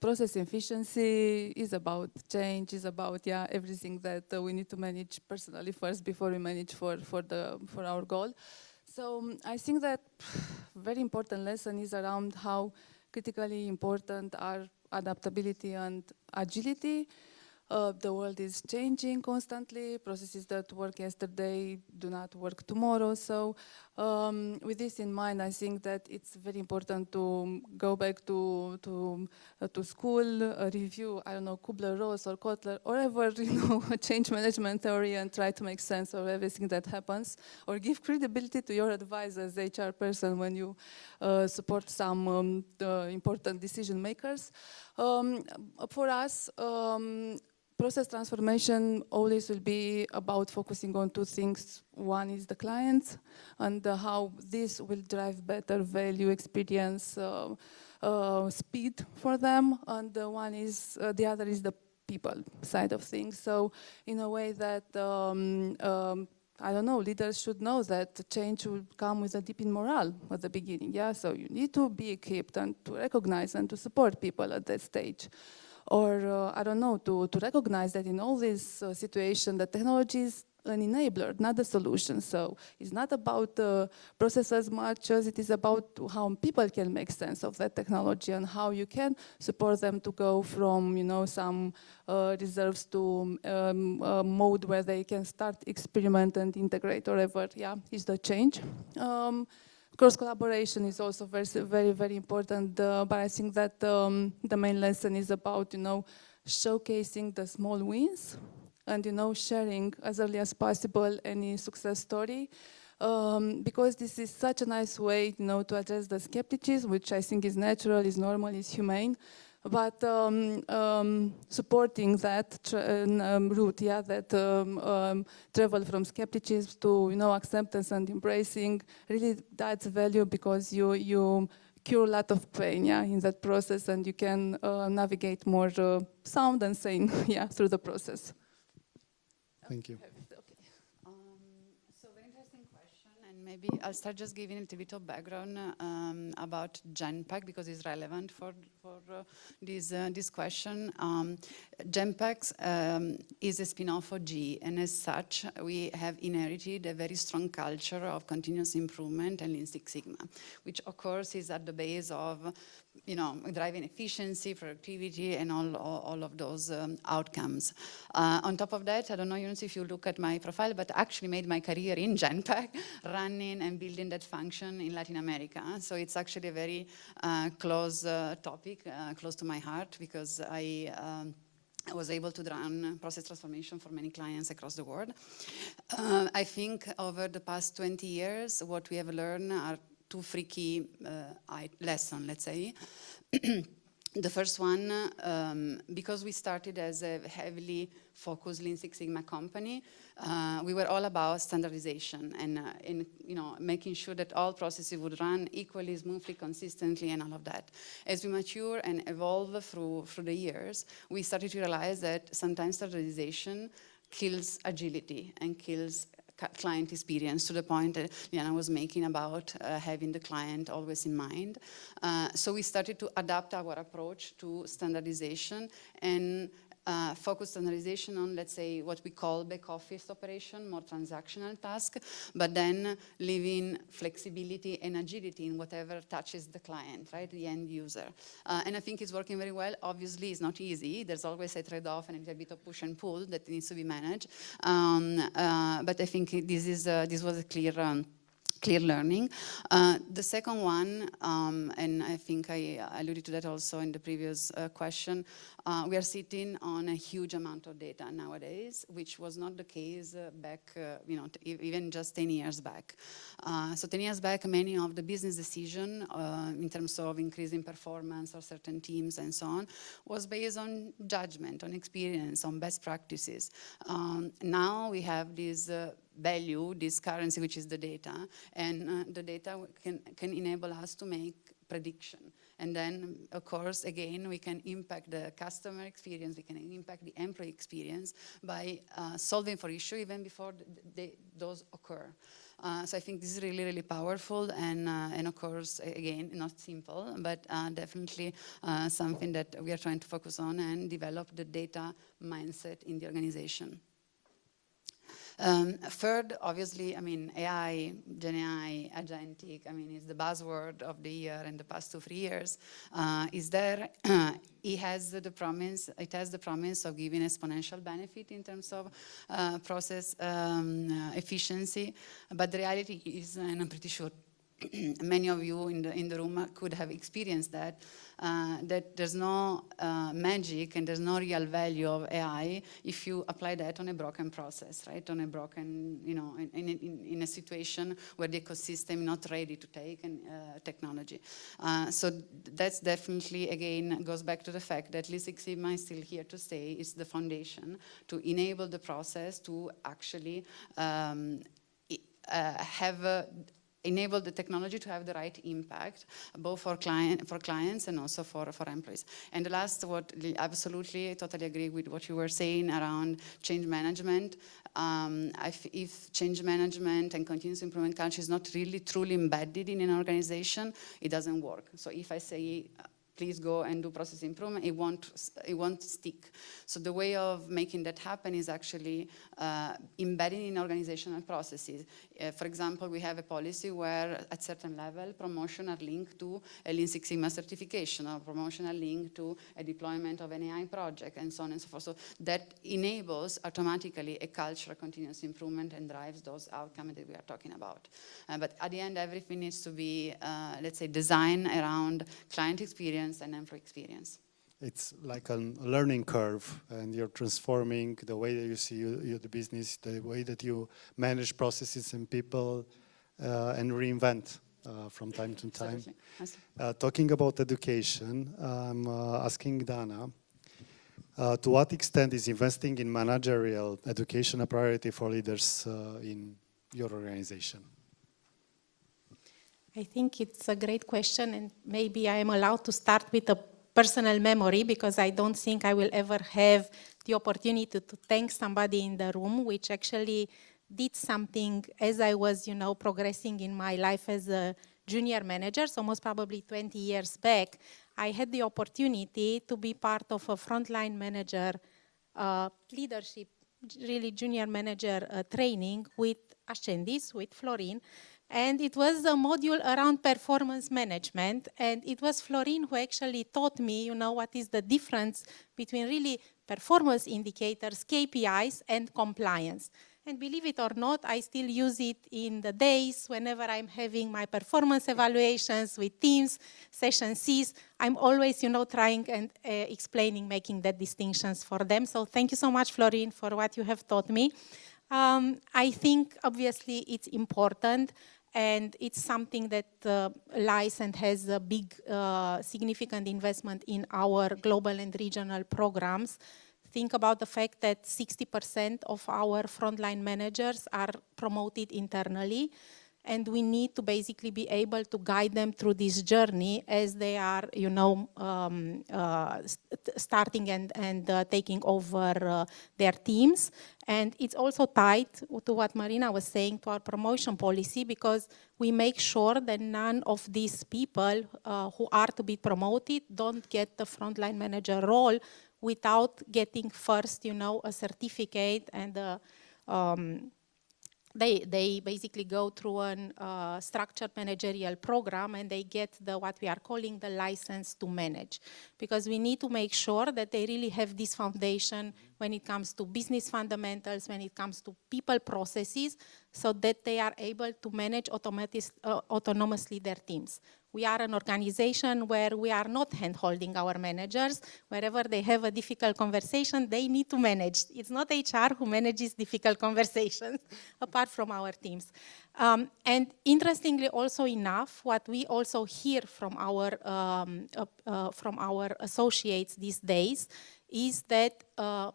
process efficiency is about change, is about everything that we need to manage personally first before we manage for our goal. So I think that very important lesson is around how critically important are adaptability and agility. The world is changing constantly. Processes that work yesterday do not work tomorrow. So with this in mind, I think that it's very important to go back to school, review, I don't know, Kubler-Ross or Kotler, or whatever, change management theory, and try to make sense of everything that happens, or give credibility to your advice as HR person when you support some important decision makers. For us, process transformation always will be about focusing on two things. One is the client, and how this will drive better value, experience, speed for them. And the other is the people side of things. So in a way that, I don't know, leaders should know that change will come with a dip in morale at the beginning. Yeah, so you need to be equipped and to recognize and to support people at that stage. Or, I don't know, to recognize that in all this situation, the technology is an enabler, not a solution. So it's not about the process as much as it is about how people can make sense of that technology and how you can support them to go from, some reserves to a mode where they can start, experiment and integrate, or whatever, is the change. Cross collaboration is also very, very important, but I think that the main lesson is about, showcasing the small wins and, sharing as early as possible any success story, because this is such a nice way, to address the skepticism, which I think is natural, is normal, is humane. but supporting that route, yeah, that travel from skepticism to acceptance and embracing, really that's value, because you cure a lot of pain, yeah, in that process, and you can navigate more sound and sane, yeah, through the process. Thank you. So very interesting question, and maybe I'll start just giving a little bit of background about Genpact, because it's relevant for this question. Genpact is a spin-off of G, and as such, we have inherited a very strong culture of continuous improvement and Lean Six Sigma, which of course is at the base of driving efficiency, productivity, and all of those outcomes. On top of that, I don't know, if you look at my profile, but I actually made my career in Genpact, running and building that function in Latin America. So it's actually a very close topic, close to my heart, because I was able to run process transformation for many clients across the world. I think over the past 20 years, what we have learned are two key lessons, let's say. The first one, because we started as a heavily focused Lean Six Sigma company, we were all about standardization and making sure that all processes would run equally, smoothly, consistently, and all of that. As we mature and evolve through the years, we started to realize that sometimes standardization kills agility and kills client experience, to the point that Liliana was making about having the client always in mind. So we started to adapt our approach to standardization and focus standardization on, let's say, what we call back office operation, more transactional task, but then leaving flexibility and agility in whatever touches the client, right, the end user. And I think it's working very well. Obviously, it's not easy. There's always a trade-off and a bit of push and pull that needs to be managed. But I think this was a clear learning. The second one, and I think I alluded to that also in the previous question, we are sitting on a huge amount of data nowadays, which was not the case back, even just 10 years back. So 10 years back, many of the business decisions in terms of increasing performance of certain teams and so on was based on judgment, on experience, on best practices. Now we have this value, this currency, which is the data, and the data can enable us to make prediction. And then, of course, again, we can impact the customer experience, we can impact the employee experience by solving for issues even before those occur. So I think this is really, really powerful, and of course, again, not simple, but definitely something that we are trying to focus on and develop the data mindset in the organization. Third, obviously, AI, Gen AI, agentic, is the buzzword of the year in the past 2-3 years. It has the promise of giving exponential benefit in terms of process efficiency, but the reality is, and I'm pretty sure many of you in the room could have experienced that, that there's no magic and there's no real value of AI if you apply that on a broken process, right? On a broken, in a situation where the ecosystem is not ready to take technology. So that's definitely, again, goes back to the fact that Lean Six Sigma is still here to stay. It's the foundation to enable the process to actually enable the technology to have the right impact, both for clients and also for employees. And the last, absolutely, totally agree with what you were saying around change management. If change management and continuous improvement culture is not really truly embedded in an organization, it doesn't work. So if I say, please go and do process improvement, it won't stick. So the way of making that happen is actually embedding in organizational processes. For example, we have a policy where at certain level, promotion are linked to a Lean Six Sigma certification, or promotion are linked to a deployment of an AI project, and so on and so forth. So that enables automatically a culture of continuous improvement and drives those outcomes that we are talking about. But at the end, everything needs to be, let's say, designed around client experience and employee experience. It's like a learning curve, and you're transforming the way that you see the business, the way that you manage processes and people, and reinvent from time to time. Absolutely. Talking about education, I'm asking Dana, to what extent is investing in managerial education a priority for leaders in your organization? I think it's a great question, and maybe I am allowed to start with a personal memory, because I don't think I will ever have the opportunity to thank somebody in the room, which actually did something as I was, progressing in my life as a junior manager. So most probably 20 years back, I had the opportunity to be part of a frontline manager leadership, really junior manager training with Ascendis, with Florin. And it was a module around performance management. And it was Florin who actually taught me, what is the difference between really performance indicators, KPIs, and compliance. And believe it or not, I still use it in the days whenever I'm having my performance evaluations with teams, session Cs. I'm always, trying and explaining, making that distinctions for them. So thank you so much, Florin, for what you have taught me. I think, obviously, it's important, and it's something that lies and has a big, significant investment in our global and regional programs. Think about the fact that 60% of our frontline managers are promoted internally, and we need to basically be able to guide them through this journey as they are, starting and taking over their teams. And it's also tied to what Marina was saying, to our promotion policy, because we make sure that none of these people who are to be promoted don't get the frontline manager role without getting first, a certificate, and they basically go through a structured managerial program, and they get what we are calling the license to manage. Because we need to make sure that they really have this foundation when it comes to business fundamentals, when it comes to people processes, so that they are able to manage autonomously their teams. We are an organization where we are not hand-holding our managers. Wherever they have a difficult conversation, they need to manage. It's not HR who manages difficult conversations, apart from our teams. And interestingly, also enough, what we also hear from our associates these days is that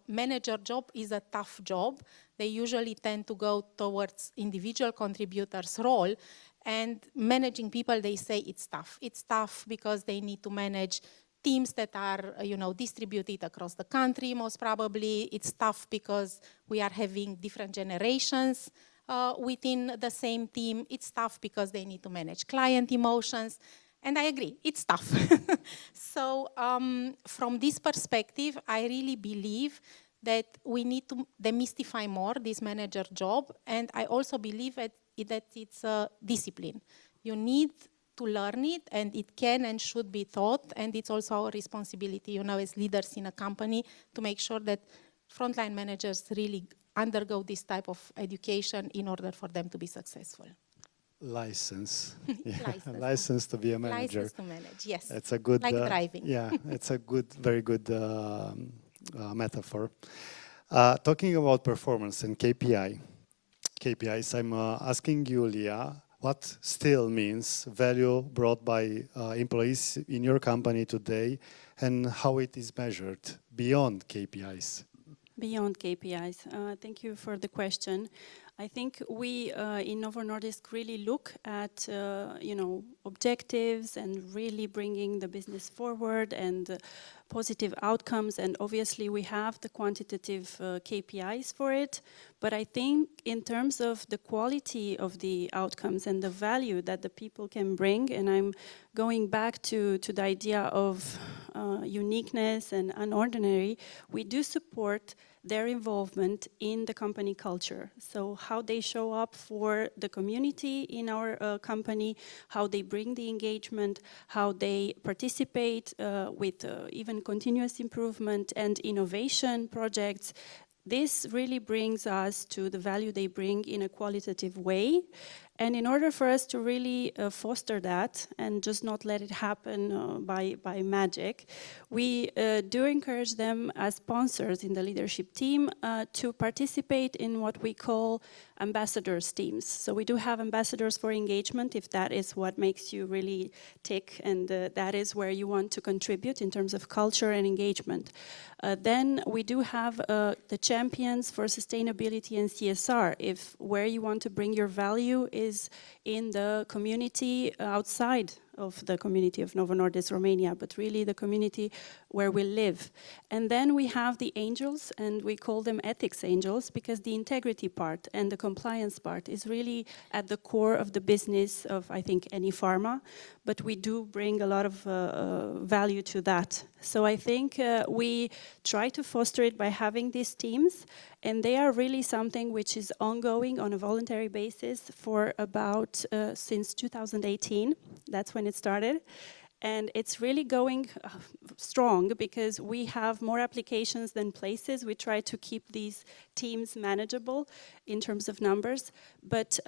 manager job is a tough job. They usually tend to go towards individual contributors' role. And managing people, they say it's tough. It's tough because they need to manage teams that are, distributed across the country, most probably. It's tough because we are having different generations within the same team. It's tough because they need to manage client emotions. And I agree, it's tough. So from this perspective, I really believe that we need to demystify more this manager job. And I also believe that it's a discipline. You need to learn it, and it can and should be taught, and it's also our responsibility, as leaders in a company, to make sure that frontline managers really undergo this type of education in order for them to be successful. License. License. License to be a manager. License to manage, yes. It's a good, like driving. Yeah, it's a good, very good metaphor. Talking about performance and KPIs, I'm asking you, Leah, what still means value brought by employees in your company today, and how it is measured beyond KPIs? Beyond KPIs. Thank you for the question. I think we in Novo Nordisk really look at objectives and really bringing the business forward and positive outcomes, and obviously we have the quantitative KPIs for it, but I think in terms of the quality of the outcomes and the value that the people can bring, and I'm going back to the idea of uniqueness and unordinary, we do support their involvement in the company culture. So how they show up for the community in our company, how they bring the engagement, how they participate with even continuous improvement and innovation projects. This really brings us to the value they bring in a qualitative way. And in order for us to really foster that and just not let it happen by magic, we do encourage them as sponsors in the leadership team to participate in what we call ambassadors teams. So we do have ambassadors for engagement, if that is what makes you really tick, and that is where you want to contribute in terms of culture and engagement. Then we do have the champions for sustainability and CSR, if where you want to bring your value is in the community outside of the community of Novo Nordisk Romania, but really the community where we live. And then we have the angels, and we call them ethics angels, because the integrity part and the compliance part is really at the core of the business of, I think, any pharma, but we do bring a lot of value to that. So I think we try to foster it by having these teams, and they are really something which is ongoing on a voluntary basis for about since 2018. That's when it started. And it's really going strong because we have more applications than places. We try to keep these teams manageable in terms of numbers, but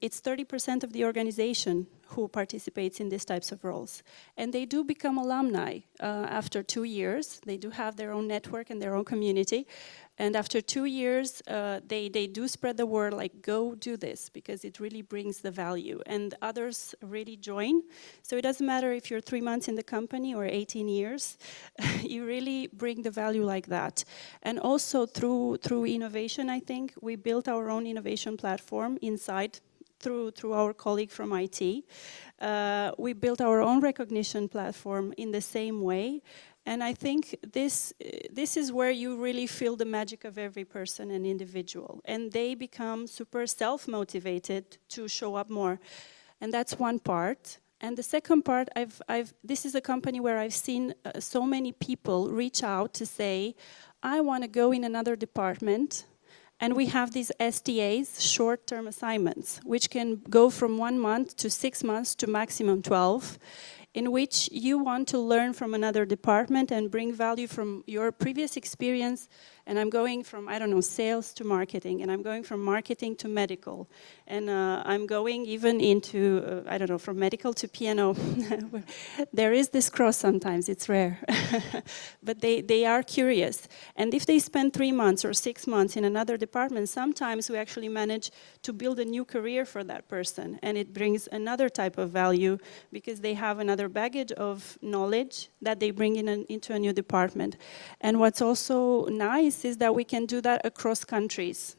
it's 30% of the organization who participates in these types of roles. And they do become alumni after 2 years. They do have their own network and their own community. And after 2 years, they do spread the word, like, go do this, because it really brings the value. And others really join. So it doesn't matter if you're 3 months in the company or 18 years, you really bring the value like that. And also through innovation, I think, we built our own innovation platform inside, through our colleague from IT. We built our own recognition platform in the same way. And I think this is where you really feel the magic of every person and individual. And they become super self-motivated to show up more. And that's one part. And the second part, this is a company where I've seen so many people reach out to say, I want to go in another department. And we have these STAs, short-term assignments, which can go from 1 month to 6 months to maximum 12. In which you want to learn from another department and bring value from your previous experience. And I'm going from, I don't know, sales to marketing, and I'm going from marketing to medical. And I'm going even into, I don't know, from medical to piano. There is this cross sometimes, it's rare. But they are curious. And if they spend 3 months or 6 months in another department, sometimes we actually manage to build a new career for that person. And it brings another type of value because they have another baggage of knowledge that they bring into a new department. And what's also nice is that we can do that across countries.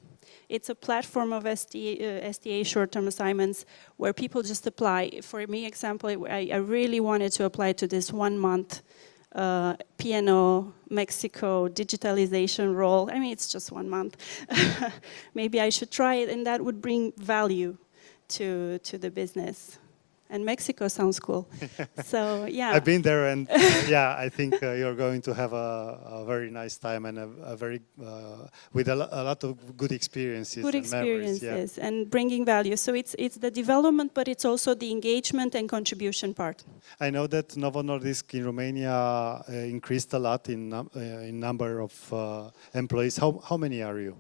It's a platform of STA short-term assignments where people just apply. For me, example, I really wanted to apply to this 1 month piano, Mexico, digitalization role. I mean, it's just 1 month. Maybe I should try it, and that would bring value to the business. And Mexico sounds cool. So, yeah. I've been there, and yeah, I think you're going to have a very nice time and a very, with a lot of good experiences. Good experiences, yeah. And bringing value. So it's the development, but it's also the engagement and contribution part. I know that Novo Nordisk in Romania increased a lot in number of employees. How many are you?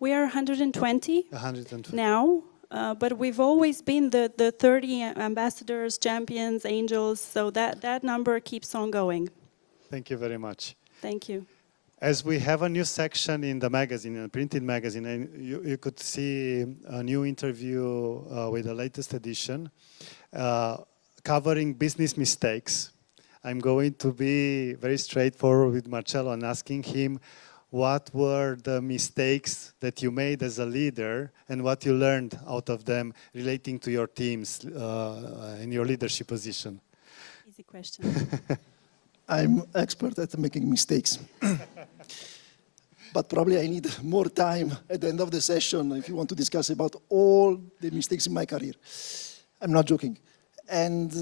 We are 120, 120. Now. But we've always been the 30 ambassadors, champions, angels, so that number keeps on going. Thank you very much. Thank you. As we have a new section in the magazine, a printed magazine, and you could see a new interview with the latest edition, covering business mistakes. I'm going to be very straightforward with Marcello and asking him, what were the mistakes that you made as a leader and what you learned out of them relating to your teams in your leadership position? Easy question. I'm expert at making mistakes. But probably I need more time at the end of the session if you want to discuss about all the mistakes in my career. I'm not joking. And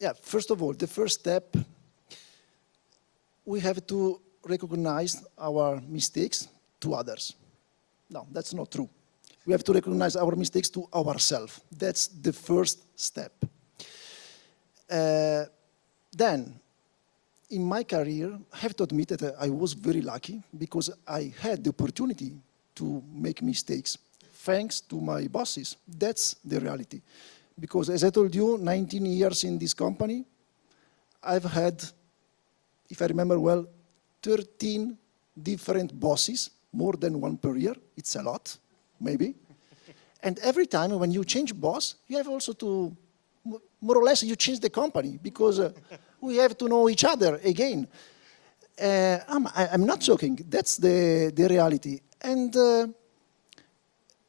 yeah, first of all, the first step, we have to recognize our mistakes to others. No, that's not true. We have to recognize our mistakes to ourselves. That's the first step. Then, in my career, I have to admit that I was very lucky because I had the opportunity to make mistakes, thanks to my bosses. That's the reality. Because as I told you, 19 years in this company, I've had, if I remember well, 13 different bosses, more than one per year. It's a lot. maybe. And every time when you change boss, you have also to, more or less, you change the company because we have to know each other again. I'm not joking. That's the reality. And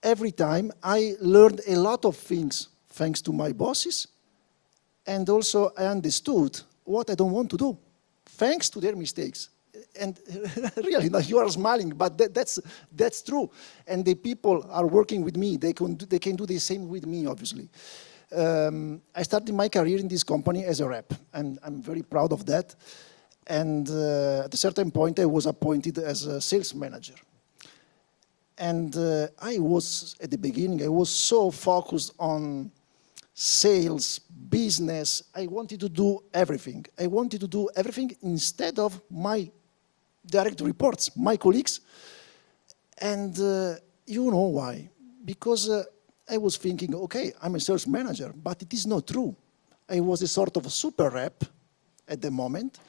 every time I learned a lot of things thanks to my bosses. And also I understood what I don't want to do thanks to their mistakes. And really, now you are smiling, but that's true. And the people are working with me. They can do the same with me, obviously. I started my career in this company as a rep, and I'm very proud of that. And at a certain point, I was appointed as a sales manager. And I was, at the beginning, I was so focused on sales, business. I wanted to do everything. I wanted to do everything instead of my direct reports, my colleagues. And you know why? Because I was thinking, okay, I'm a sales manager, but it is not true. I was a sort of super rep at the moment,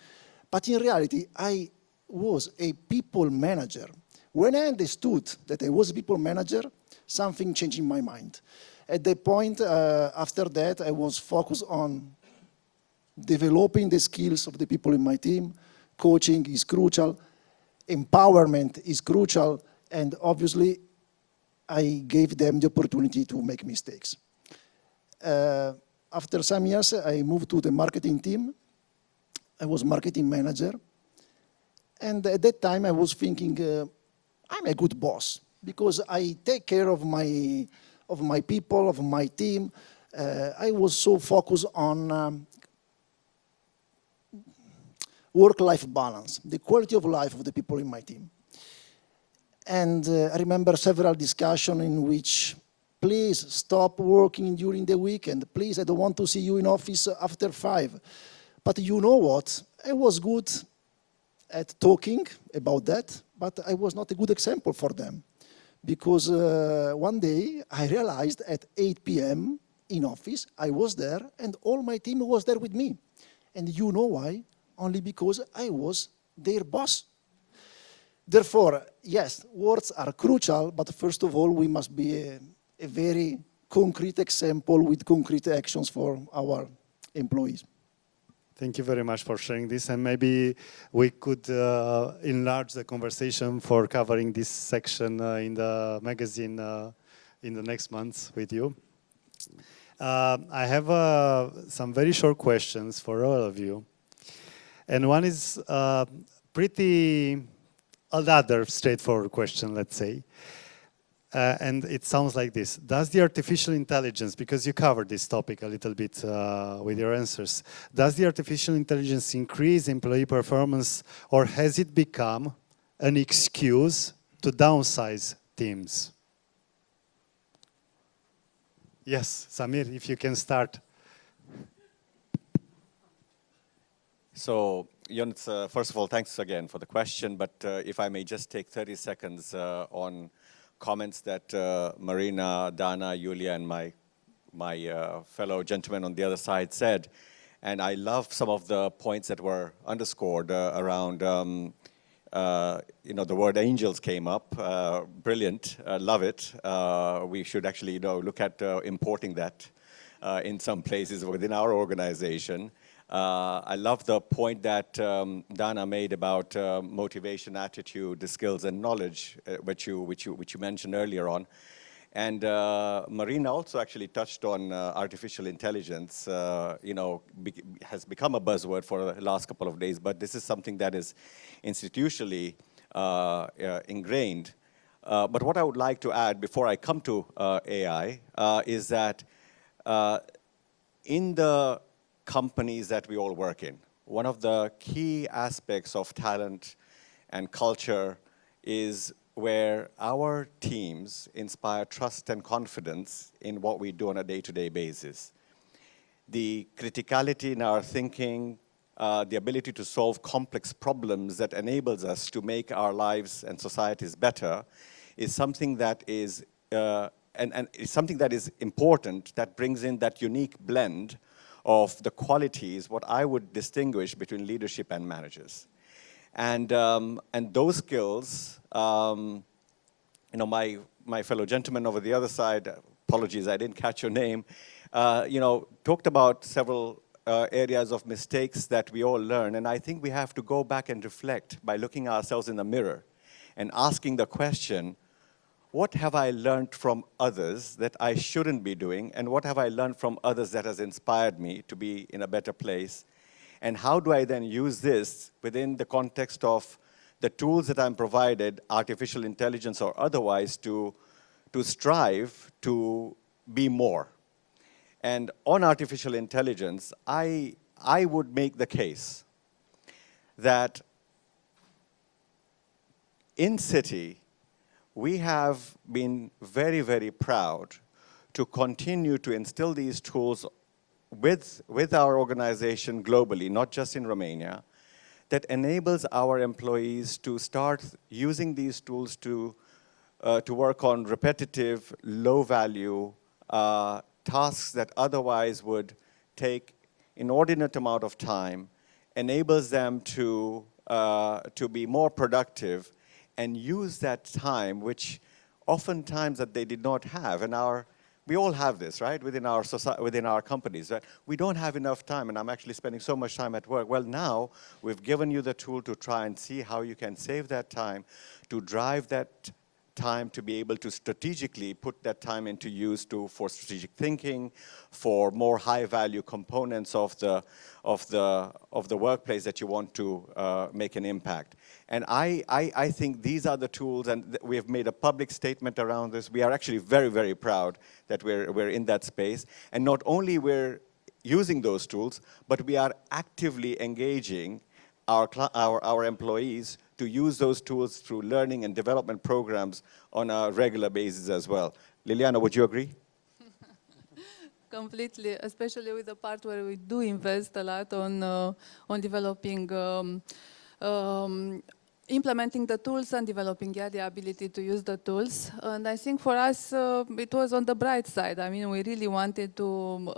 but in reality, I was a people manager. When I understood that I was a people manager, something changed in my mind. At the point after that, I was focused on developing the skills of the people in my team. Coaching is crucial. Empowerment is crucial. And obviously, I gave them the opportunity to make mistakes. After some years, I moved to the marketing team. I was marketing manager. And at that time, I was thinking, I'm a good boss because I take care of my people, of my team. I was so focused on work-life balance, the quality of life of the people in my team. And I remember several discussions in which, please stop working during the weekend. Please, I don't want to see you in office after 5. But you know what? I was good at talking about that, but I was not a good example for them. Because one day I realized at 8 p.m. in office, I was there and all my team was there with me. And you know why? Only because I was their boss. Therefore, yes, words are crucial, but first of all, we must be a very concrete example with concrete actions for our employees. Thank you very much for sharing this, and maybe we could enlarge the conversation for covering this section in the magazine in the next months with you. I have some very short questions for all of you. And one is pretty another straightforward question, let's say. And it sounds like this. Does the artificial intelligence, because you covered this topic a little bit with your answers, does the artificial intelligence increase employee performance, or has it become an excuse to downsize teams? Yes, Samir, if you can start. So, Jonas, first of all, thanks again for the question, but if I may just take 30 seconds on comments that Marina, Dana, Yulia, and my fellow gentlemen on the other side said. And I love some of the points that were underscored around, you know, the word angels came up. Brilliant, love it. We should actually, you know, look at importing that in some places within our organization. I love the point that Dana made about motivation, attitude, the skills and knowledge, which you mentioned earlier on. And Marina also actually touched on artificial intelligence. You know, has become a buzzword for the last couple of days, but this is something that is institutionally ingrained. But what I would like to add before I come to AI is that in the companies that we all work in, one of the key aspects of talent and culture is where our teams inspire trust and confidence in what we do on a day-to-day basis. The criticality in our thinking, the ability to solve complex problems that enables us to make our lives and societies better is something that is, and it's something that is important, that brings in that unique blend of the qualities, what I would distinguish between leadership and managers. And those skills, you know, my fellow gentleman over the other side, apologies, I didn't catch your name, talked about several areas of mistakes that we all learn. And I think we have to go back and reflect by looking ourselves in the mirror and asking the question, what have I learned from others that I shouldn't be doing? And what have I learned from others that has inspired me to be in a better place? And how do I then use this within the context of the tools that I'm provided, artificial intelligence or otherwise, to strive to be more? And on artificial intelligence, I would make the case that in City, we have been very, very proud to continue to instill these tools with our organization globally, not just in Romania, that enables our employees to start using these tools to work on repetitive, low-value tasks that otherwise would take inordinate amount of time, enables them to be more productive and use that time, which oftentimes that they did not have. And we all have this, right, within our society, within our companies. Right? We don't have enough time, and I'm actually spending so much time at work. Well, now we've given you the tool to try and see how you can save that time, to drive that time to be able to strategically put that time into use for strategic thinking, for more high-value components of the workplace that you want to make an impact. And I think these are the tools, and we have made a public statement around this. We are actually very, very proud that we're in that space. And not only we're using those tools, but we are actively engaging our employees to use those tools through learning and development programs on a regular basis as well. Liliana, would you agree? Completely, especially with the part where we do invest a lot on developing, implementing the tools and developing the ability to use the tools. And I think for us, it was on the bright side. I mean, we really wanted to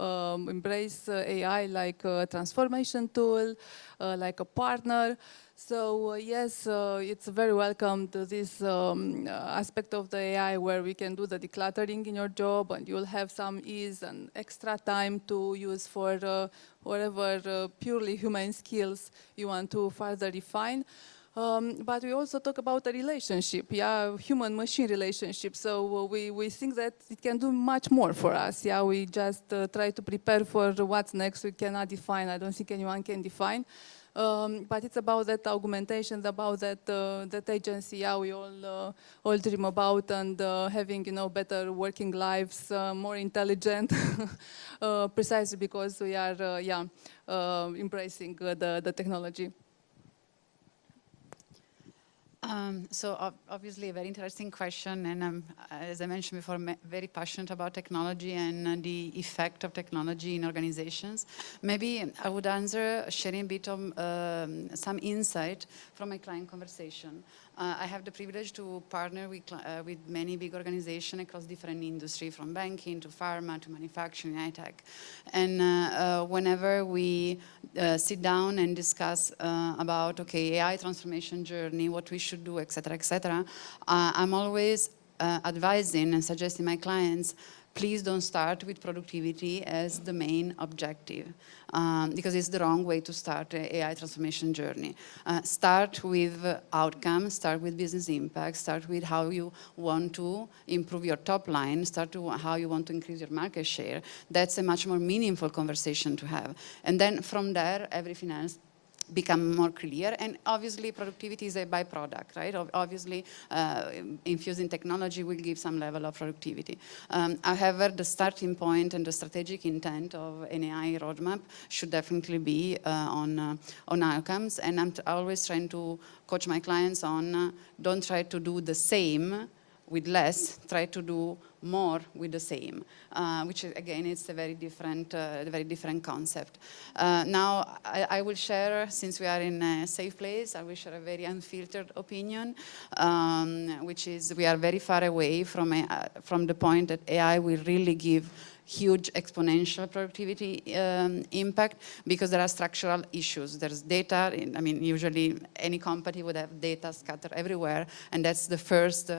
embrace AI like a transformation tool, like a partner. So yes, it's very welcome to this aspect of the AI where we can do the decluttering in your job, and you'll have some ease and extra time to use for whatever purely human skills you want to further refine. But we also talk about the relationship, human-machine relationship. So we think that it can do much more for us. We just try to prepare for what's next. We cannot define. I don't think anyone can define. But it's about that augmentation, about that agency, we all dream about, and having better working lives, more intelligent, precisely because we are embracing the technology. So obviously a very interesting question, and I'm, as I mentioned before, very passionate about technology and the effect of technology in organizations. Maybe I would answer sharing a bit of some insight from my client conversation. I have the privilege to partner with many big organizations across different industries, from banking to pharma to manufacturing, high tech. And whenever we sit down and discuss about, okay, AI transformation journey, what we should do, etc., I'm always advising and suggesting my clients, please don't start with productivity as the main objective, because it's the wrong way to start an AI transformation journey. Start with outcomes, start with business impact, start with how you want to improve your top line, start to how you want to increase your market share. That's a much more meaningful conversation to have. And then from there, everything else become more clear. And obviously productivity is a byproduct, right? Obviously infusing technology will give some level of productivity. However, the starting point and the strategic intent of an AI roadmap should definitely be on outcomes. And I'm always trying to coach my clients on don't try to do the same with less, try to do more with the same, which again, it's a very different concept. Now, I will share, since we are in a safe place, I will share a very unfiltered opinion, which is we are very far away from the point that AI will really give huge exponential productivity impact, because there are structural issues. There's data, I mean, usually any company would have data scattered everywhere, and that's the first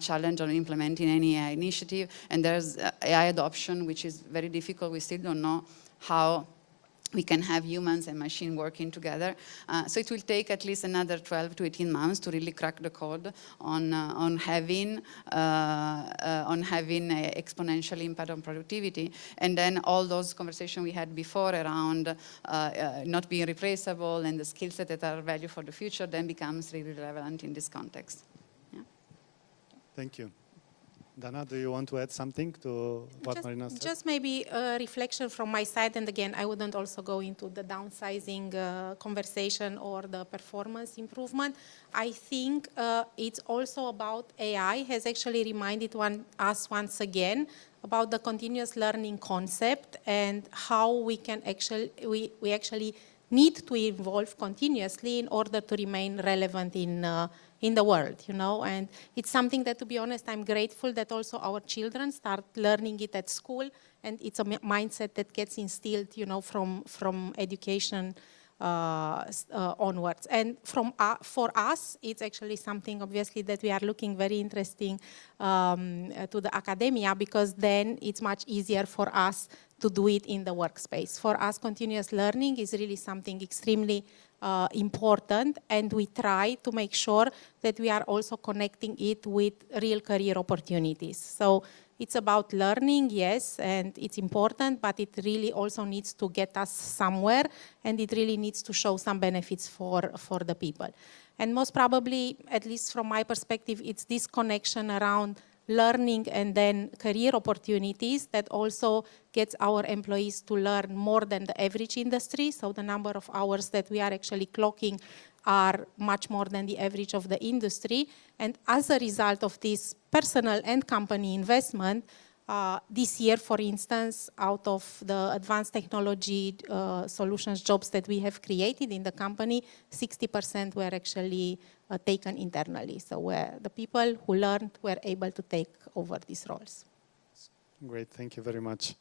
challenge on implementing any AI initiative. And there's AI adoption, which is very difficult. We still don't know how we can have humans and machine working together. So it will take at least another 12 to 18 months to really crack the code on having an exponential impact on productivity. And then all those conversations we had before around not being replaceable and the skill set that are value for the future then becomes really relevant in this context. Yeah. Thank you. Dana, do you want to add something to what Marina said? Just maybe a reflection from my side, and again, I wouldn't also go into the downsizing conversation or the performance improvement. I think it's also about AI has actually reminded us once again about the continuous learning concept and how we can we actually need to evolve continuously in order to remain relevant in the world, you know, and it's something that, to be honest, I'm grateful that also our children start learning it at school, and it's a mindset that gets instilled, you know, from education onwards. And for us, it's actually something, obviously, that we are looking very interesting to the academia, because then it's much easier for us to do it in the workspace. For us, continuous learning is really something extremely important, and we try to make sure that we are also connecting it with real career opportunities. So it's about learning, yes, and it's important, but it really also needs to get us somewhere, and it really needs to show some benefits for the people. And most probably, at least from my perspective, it's this connection around learning and then career opportunities that also gets our employees to learn more than the average industry. So the number of hours that we are actually clocking are much more than the average of the industry. And as a result of this personal and company investment, this year, for instance, out of the advanced technology solutions jobs that we have created in the company, 60% were actually taken internally. So where the people who learned were able to take over these roles. Great, thank you very much.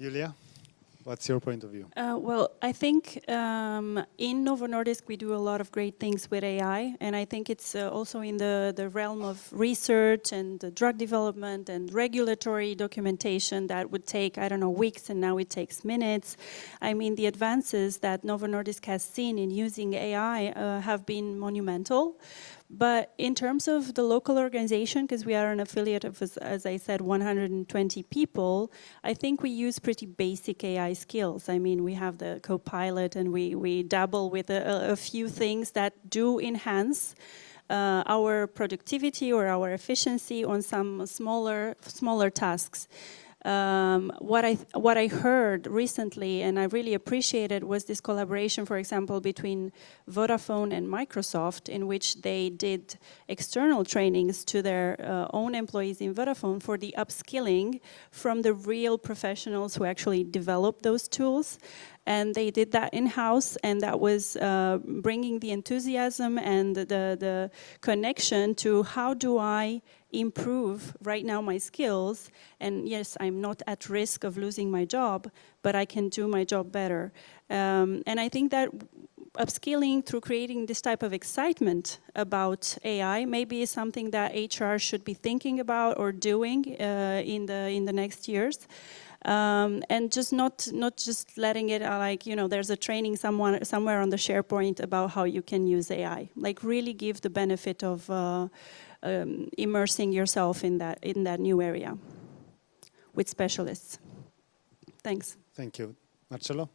Julia, what's your point of view? Well, I think in Novo Nordisk we do a lot of great things with AI, and I think it's also in the realm of research and drug development and regulatory documentation that would take, I don't know, weeks, and now it takes minutes. I mean, the advances that Novo Nordisk has seen in using AI have been monumental. But in terms of the local organization, because we are an affiliate of, as I said, 120 people, I think we use pretty basic AI skills. I mean, we have the co-pilot, and we dabble with a few things that do enhance our productivity or our efficiency on some smaller tasks. What I heard recently, and I really appreciated, was this collaboration, for example, between Vodafone and Microsoft, in which they did external trainings to their own employees in Vodafone for the upskilling from the real professionals who actually developed those tools. And they did that in-house, and that was bringing the enthusiasm and the connection to how do I improve right now my skills, and yes, I'm not at risk of losing my job, but I can do my job better. And I think that upskilling through creating this type of excitement about AI maybe is something that HR should be thinking about or doing in the next years. And just not just letting it like, you know, there's a training somewhere on the SharePoint about how you can use AI. Like, really give the benefit of immersing yourself in that new area with specialists. Thanks. Thank you. Marcello?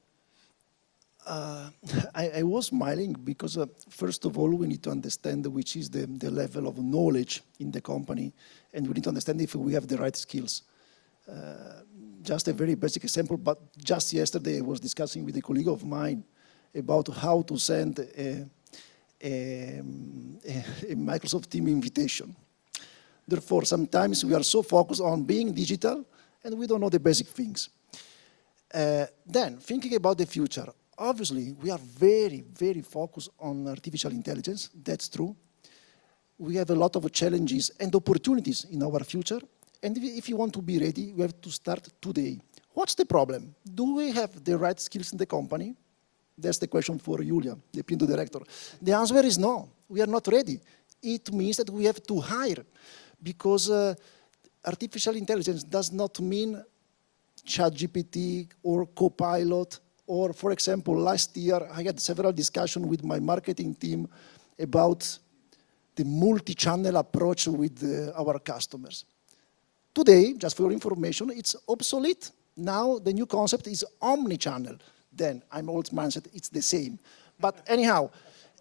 I was smiling because, first of all, we need to understand which is the level of knowledge in the company, and we need to understand if we have the right skills. Just a very basic example, but just yesterday I was discussing with a colleague of mine about how to send a Microsoft Teams invitation. Therefore, sometimes we are so focused on being digital and we don't know the basic things. Then, thinking about the future, obviously we are very, very focused on artificial intelligence. That's true. We have a lot of challenges and opportunities in our future, And if you want to be ready, we have to start today. What's the problem? Do we have the right skills in the company? That's the question for Julia, the Pinto director. The answer is no, we are not ready. It means that we have to hire, because artificial intelligence does not mean ChatGPT or Copilot, or, for example, last year I had several discussions with my marketing team about the multi-channel approach with our customers. Today, just for your information, it's obsolete. Now the new concept is omni-channel. Then I'm old mindset, it's the same. But anyhow,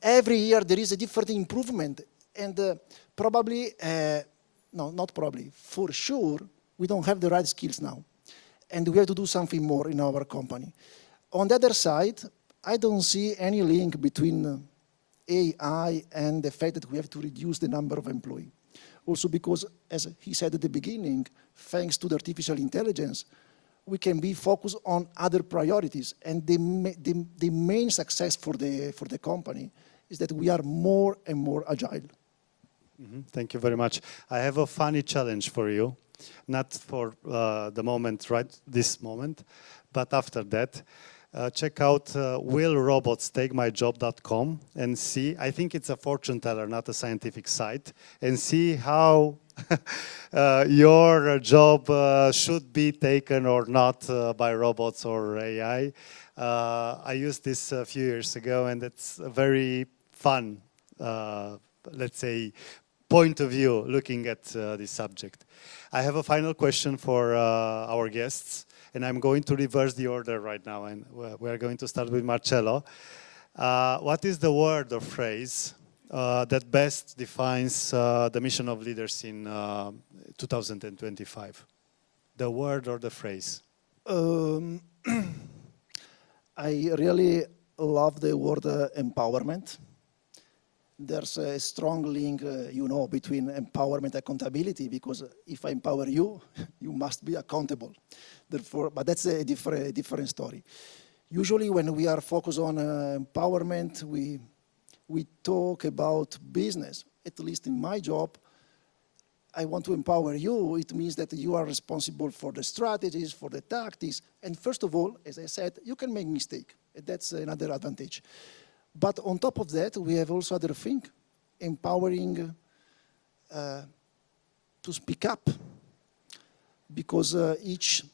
every year there is a different improvement, and probably, no, not probably, for sure, we don't have the right skills now. And we have to do something more in our company. On the other side, I don't see any link between AI and the fact that we have to reduce the number of employees. Also because, as he said at the beginning, thanks to the artificial intelligence, we can be focused on other priorities. And the main success for the company is that we are more and more agile. Mm-hmm. Thank you very much. I have a funny challenge for you, not for the moment, right this moment, but after that. Check out willrobotstakemyjob.com and see, I think it's a fortune teller, not a scientific site, and see how your job should be taken or not by robots or AI. I used this a few years ago, and it's a very fun, let's say, point of view looking at this subject. I have a final question for our guests. And I'm going to reverse the order right now, and we're going to start with Marcello. What is the word or phrase that best defines the mission of leaders in 2025? The word or the phrase? I really love the word empowerment. There's a strong link, between empowerment and accountability, because if I empower you, you must be accountable. Therefore, but that's a different story. Usually when we are focused on empowerment, we talk about business. At least in my job, I want to empower you. It means that you are responsible for the strategies, for the tactics. And first of all, as I said, you can make mistake. That's another advantage. But on top of that, we have also other thing, empowering to speak up, because each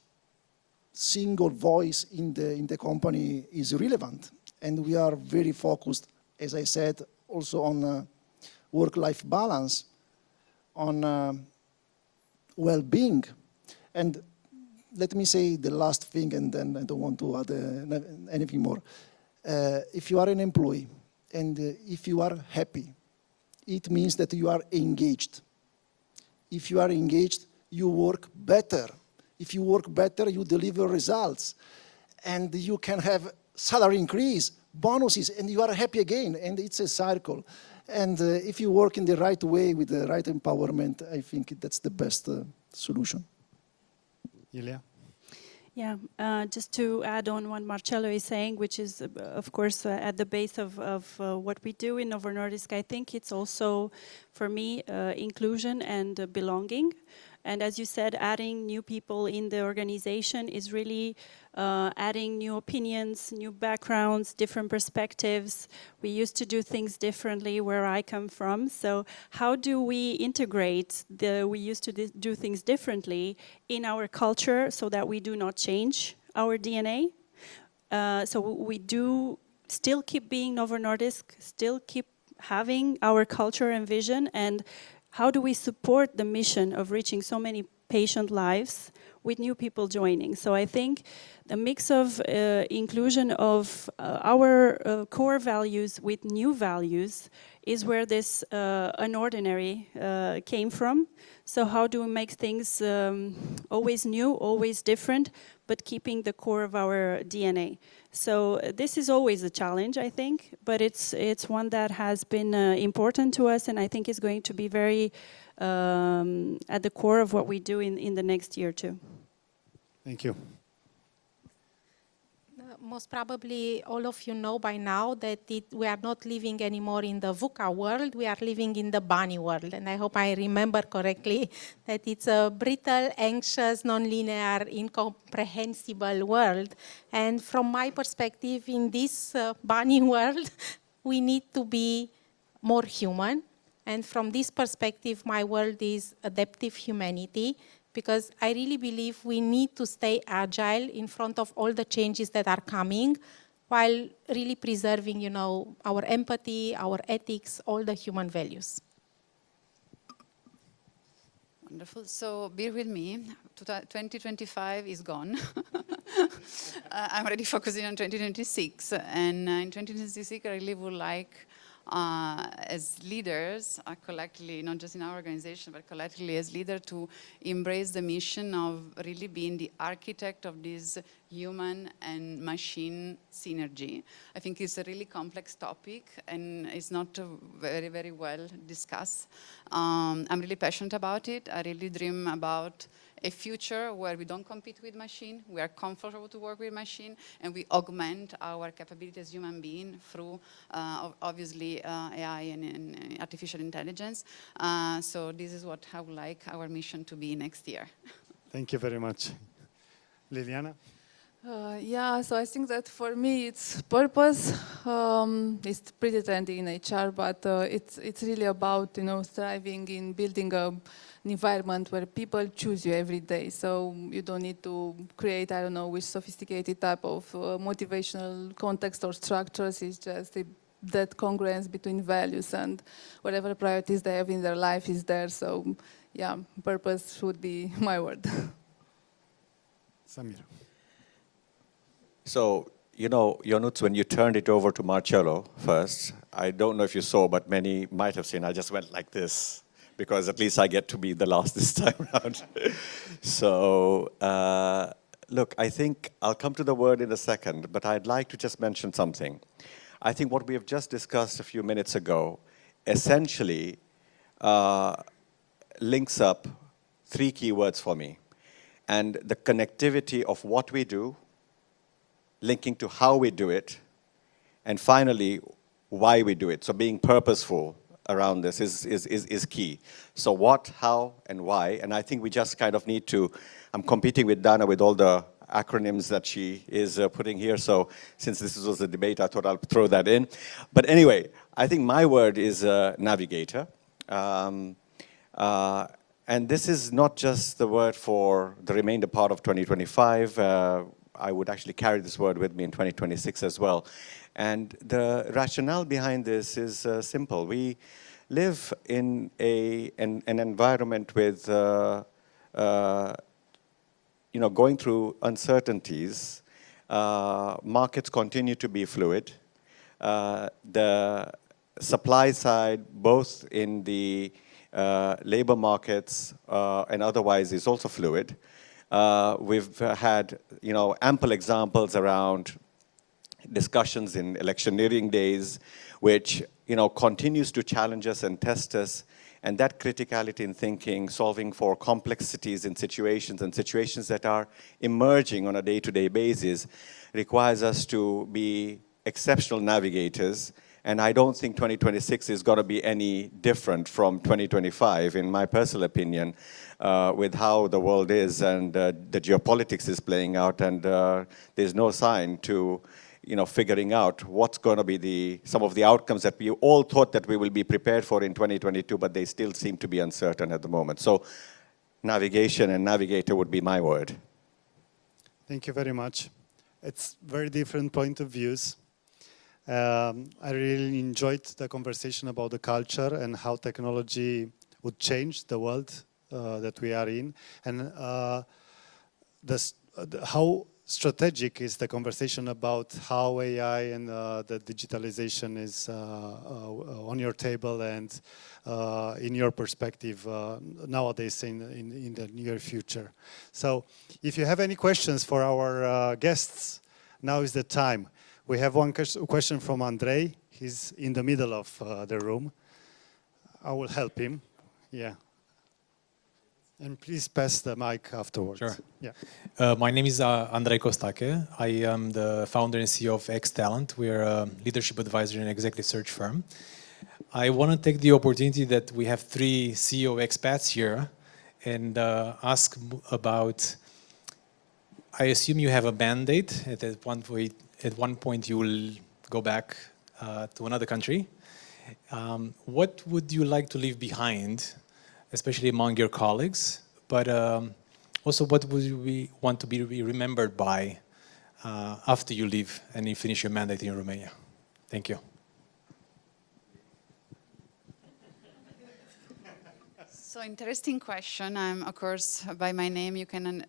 single voice in the company is relevant, and we are very focused, as I said, also on work-life balance, on well-being. And let me say the last thing, and then I don't want to add anything more. If you are an employee and if you are happy, it means that you are engaged. If you are engaged, you work better. If you work better, you deliver results. And you can have salary increase, bonuses, and you are happy again. And it's a cycle. And if you work in the right way with the right empowerment, I think that's the best solution. Julia? Yeah, just to add on what Marcello is saying, which is, of course, at the base of what we do in Novo Nordisk, I think it's also, for me, inclusion and belonging. And as you said, adding new people in the organization is really adding new opinions, new backgrounds, different perspectives. We used to do things differently where I come from. So how do we integrate we used to do things differently in our culture so that we do not change our DNA? So we do still keep being Novo Nordisk, still keep having our culture and vision, and how do we support the mission of reaching so many patient lives with new people joining? So I think the mix of inclusion of our core values with new values is where this unordinary came from. So how do we make things always new, always different, but keeping the core of our DNA? So this is always a challenge, I think, but it's one that has been important to us, and I think is going to be very at the core of what we do in the next year too. Thank you. most probably all of you know by now that we are not living anymore in the VUCA world, we are living in the bunny world. And I hope I remember correctly that it's a brittle, anxious, non-linear, incomprehensible world. And from my perspective, in this bunny world, we need to be more human. And from this perspective, my world is adaptive humanity, because I really believe we need to stay agile in front of all the changes that are coming, while really preserving, you know, our empathy, our ethics, all the human values. Wonderful. So bear with me. 2025 is gone. I'm already focusing on 2026. And in 2026, I really would like, as leaders, collectively, not just in our organization, but collectively as leaders, to embrace the mission of really being the architect of this human and machine synergy. I think it's a really complex topic, and it's not very, very well discussed. I'm really passionate about it. I really dream about a future where we don't compete with machine, we are comfortable to work with machine, and we augment our capability as human beings through, obviously, AI and artificial intelligence. So this is what I would like our mission to be next year. Thank you very much. Liliana? Yeah, so I think that for me it's purpose. It's pretty trendy in HR, but it's really about, you know, striving in building an environment where people choose you every day. So you don't need to create, I don't know, which sophisticated type of motivational context or structures. It's just that congruence between values, and whatever priorities they have in their life is there. So yeah, purpose would be my word. Samir. So, you know, Ionuț, when you turned it over to Marcello first, I don't know if you saw, but many might have seen, I just went like this, because at least I get to be the last this time around. So, look, I think I'll come to the word in a second, but I'd like to just mention something. I think what we have just discussed a few minutes ago essentially links up three key words for me. And the connectivity of what we do, linking to how we do it, and finally, why we do it. So being purposeful around this is key. So what, how, and why, and I think we just kind of need to, I'm competing with Dana with all the acronyms that she is putting here, so since this was a debate, I thought I'll throw that in. But anyway, I think my word is navigator. And this is not just the word for the remainder part of 2025, I would actually carry this word with me in 2026 as well. And the rationale behind this is simple. We live in an environment with, you know, going through uncertainties. Markets continue to be fluid. The supply side, both in the labor markets and otherwise, is also fluid. We've had, you know, ample examples around discussions in electioneering days, which, you know, continues to challenge us and test us, and that criticality in thinking, solving for complexities in situations and situations that are emerging on a day-to-day basis, requires us to be exceptional navigators. And I don't think 2026 is going to be any different from 2025, in my personal opinion, with how the world is and the geopolitics is playing out, and there's no sign to, you know, figuring out what's going to be some of the outcomes that we all thought that we will be prepared for in 2022, but they still seem to be uncertain at the moment. So navigation and navigator would be my word. Thank you very much. It's very different point of views. I really enjoyed the conversation about the culture and how technology would change the world that we are in, and how strategic is the conversation about how AI and the digitalization is on your table and in your perspective nowadays in the near future. So if you have any questions for our guests, now is the time. We have one question from Andrei. He's in the middle of the room. I will help him. Yeah. And please pass the mic afterwards. Sure. Yeah. My name is Andrei Costache. I am the founder and CEO of X Talent. We are a leadership advisory and executive search firm. I want to take the opportunity that we have 3 CEO expats here and ask about, I assume you have a mandate. At one point you will go back to another country. What would you like to leave behind, especially among your colleagues, but also what would you want to be remembered by after you leave and you finish your mandate in Romania? Thank you. So interesting question. I'm, of course, by my name you can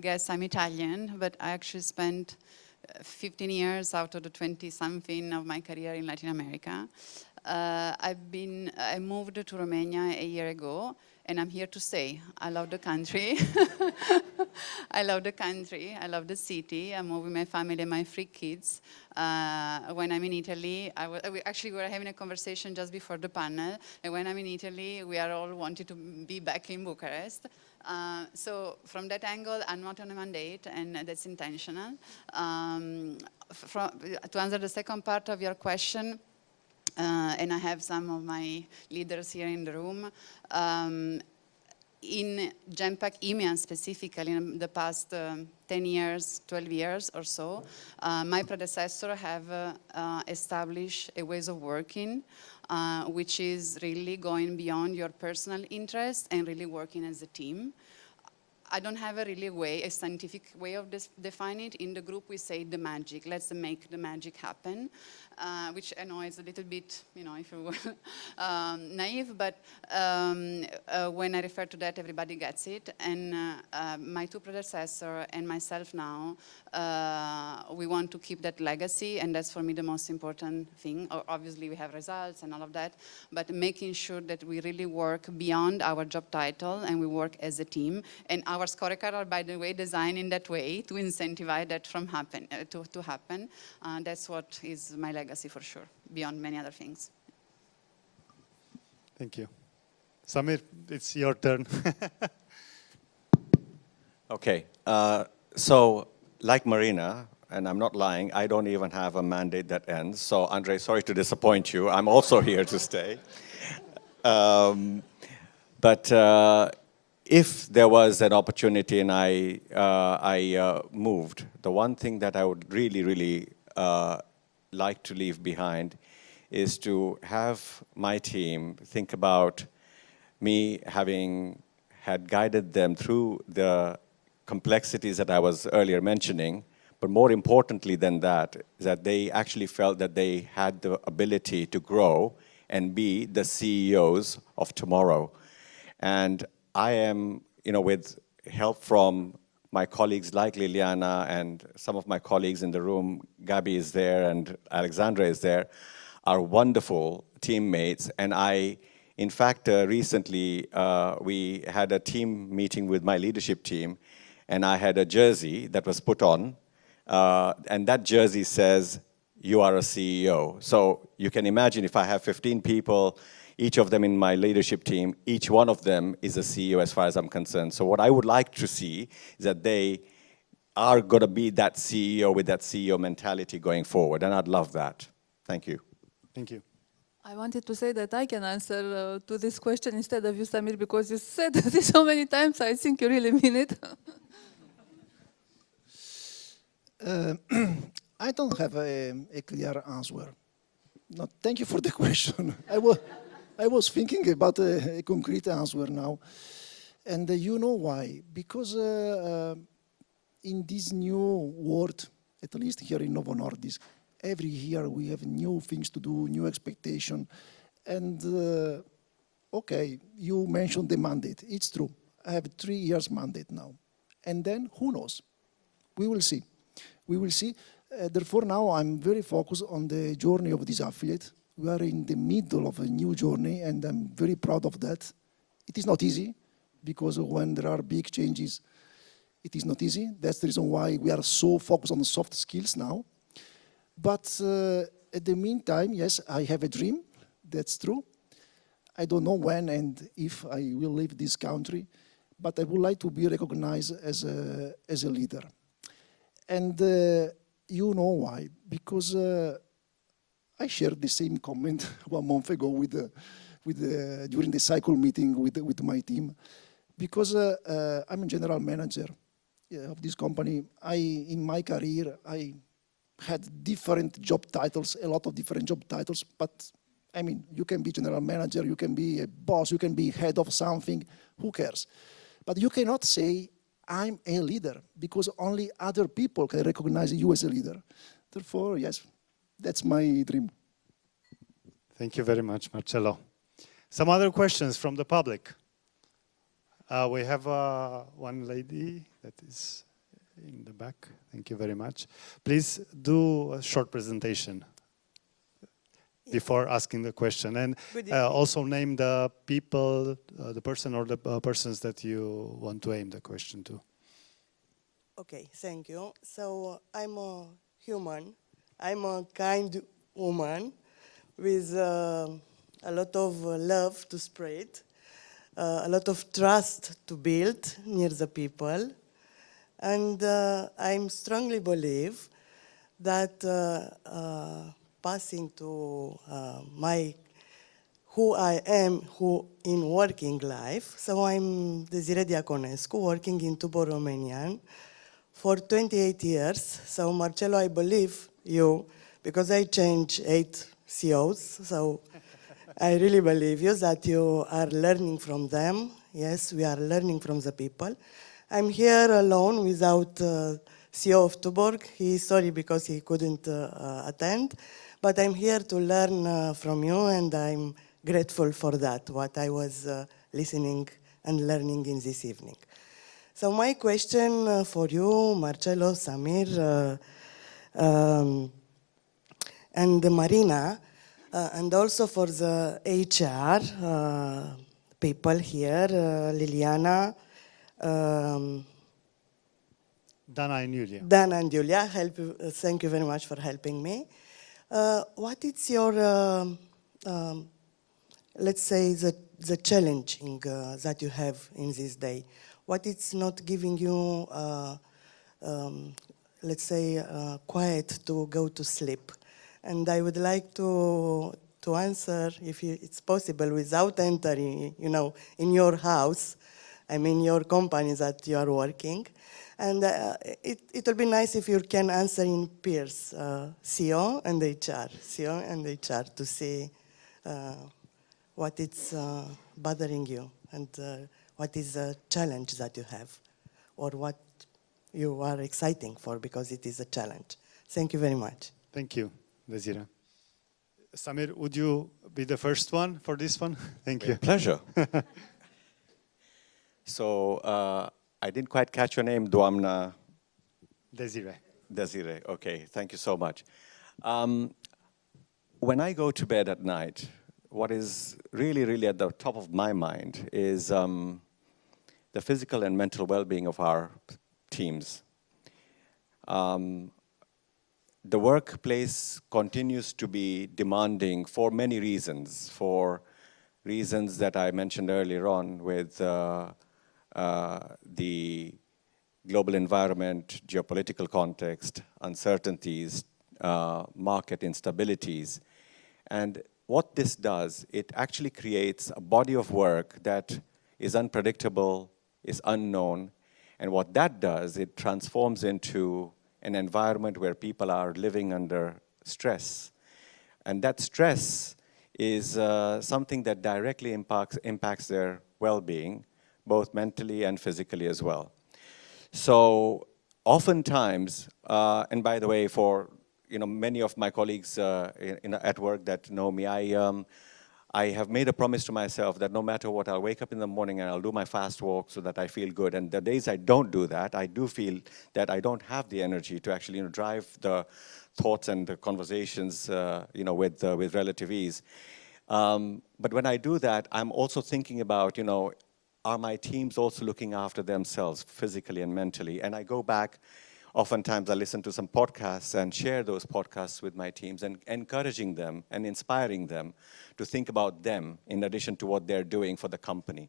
guess I'm Italian, but I actually spent 15 years out of the 20-something of my career in Latin America. I moved to Romania a year ago, and I'm here to stay. I love the country. I love the country. I love the city. I'm with my family and my 3 kids. When I'm in Italy, we were having a conversation just before the panel, and when I'm in Italy, we are all wanting to be back in Bucharest. So from that angle, I'm not on a mandate, and that's intentional. To answer the second part of your question, and I have some of my leaders here in the room, in Genpact EMEA specifically, in the past 10 years, 12 years or so, my predecessor have established a ways of working which is really going beyond your personal interest and really working as a team. I don't have a scientific way of defining it. In the group we say the magic, let's make the magic happen. Which I know is a little bit, if you will, naive, but when I refer to that, everybody gets it. And my 2 predecessors and myself now, we want to keep that legacy, and that's for me the most important thing. Obviously, we have results and all of that, but making sure that we really work beyond our job title and we work as a team. And our scorecards are, by the way, designed in that way to incentivize that from happen. That's what is my legacy for sure, beyond many other things. Thank you. Samir, it's your turn. Okay, so like Marina, and I'm not lying, I don't even have a mandate that ends. So Andre, sorry to disappoint you. I'm also here to stay. But if there was an opportunity and I moved, the one thing that I would really like to leave behind is to have my team think about me having had guided them through the complexities that I was earlier mentioning, but more importantly than that, is that they actually felt that they had the ability to grow and be the CEOs of tomorrow. And I am, with help from my colleagues like Liliana and some of my colleagues in the room, Gabi is there and Alexandra is there, are wonderful teammates. And in fact, recently we had a team meeting with my leadership team, and I had a jersey that was put on, and that jersey says, "You are a CEO." So you can imagine if I have 15 people, each of them in my leadership team, each one of them is a CEO as far as I'm concerned. So what I would like to see is that they are going to be that CEO with that CEO mentality going forward, and I'd love that. Thank you. Thank you. I wanted to say that I can answer to this question instead of you, Samir, because you said this so many times. I think you really mean it. I don't have a clear answer. No, thank you for the question. I was thinking about a concrete answer now. And you know why? Because in this new world, at least here in Novo Nordisk, every year we have new things to do, new expectation. And okay, you mentioned the mandate. It's true. I have 3 years mandate now. And then who knows? We will see. We will see. Therefore, now I'm very focused on the journey of this affiliate. We are in the middle of a new journey, and I'm very proud of that. It is not easy, because when there are big changes, it is not easy. That's the reason why we are so focused on the soft skills now. But at the meantime, yes, I have a dream. That's true. I don't know when and if I will leave this country, but I would like to be recognized as a leader. And you know why? Because I shared the same comment 1 month ago during the cycle meeting with my team. Because I'm a general manager of this company, in my career, I had different job titles, a lot of different job titles, but I mean, you can be general manager, you can be a boss, you can be head of something, who cares? But you cannot say, I'm a leader, because only other people can recognize you as a leader. Therefore, yes, that's my dream. Thank you very much, Marcello. Some other questions from the public. We have one lady that is in the back. Thank you very much. Please do a short presentation before asking the question, and also name the people, the person or the persons that you want to aim the question to. Okay, thank you. So I'm a human. I'm a kind woman with a lot of love to spread, a lot of trust to build near the people. And I strongly believe that passing to who I am in working life. So I'm Desire Diaconescu, working in Tubor, Romania for 28 years. So Marcello, I believe you, because I changed 8 CEOs. So I really believe you that you are learning from them. Yes, we are learning from the people. I'm here alone without CEO of Tuborg. He's sorry because he couldn't attend. But I'm here to learn from you, and I'm grateful for that, what I was listening and learning in this evening. So my question for you, Marcello, Samir, and Marina, and also for the HR people here, Liliana, Dana and Julia. Dana and Julia, thank you very much for helping me. What is your, let's say, the challenging that you have in this day? What is not giving you, let's say, quiet to go to sleep? And I would like to answer, if it's possible, without entering, in your house, I mean your company that you are working. And it will be nice if you can answer in pairs, CEO and HR, to see what is bothering you and what is the challenge that you have, or what you are exciting for, because it is a challenge. Thank you very much. Thank you, Desira. Samir, would you be the first one for this one? Thank you. Pleasure. So, I didn't quite catch your name, Doamna. Desire. Desire, okay, thank you so much. When I go to bed at night, what is really, really at the top of my mind is the physical and mental well-being of our teams. The workplace continues to be demanding for many reasons, for reasons that I mentioned earlier on with the global environment, geopolitical context, uncertainties, market instabilities. And what this does, it actually creates a body of work that is unpredictable, is unknown, and what that does, it transforms into an environment where people are living under stress. And that stress is something that directly impacts their well-being, both mentally and physically as well. So oftentimes, and by the way, for many of my colleagues at work that know me, I have made a promise to myself that no matter what, I'll wake up in the morning and I'll do my fast walk so that I feel good. And the days I don't do that, I do feel that I don't have the energy to actually drive the thoughts and the conversations with relative ease. But when I do that, I'm also thinking about, are my teams also looking after themselves physically and mentally? And I go back, oftentimes I listen to some podcasts and share those podcasts with my teams and encouraging them and inspiring them to think about them in addition to what they're doing for the company.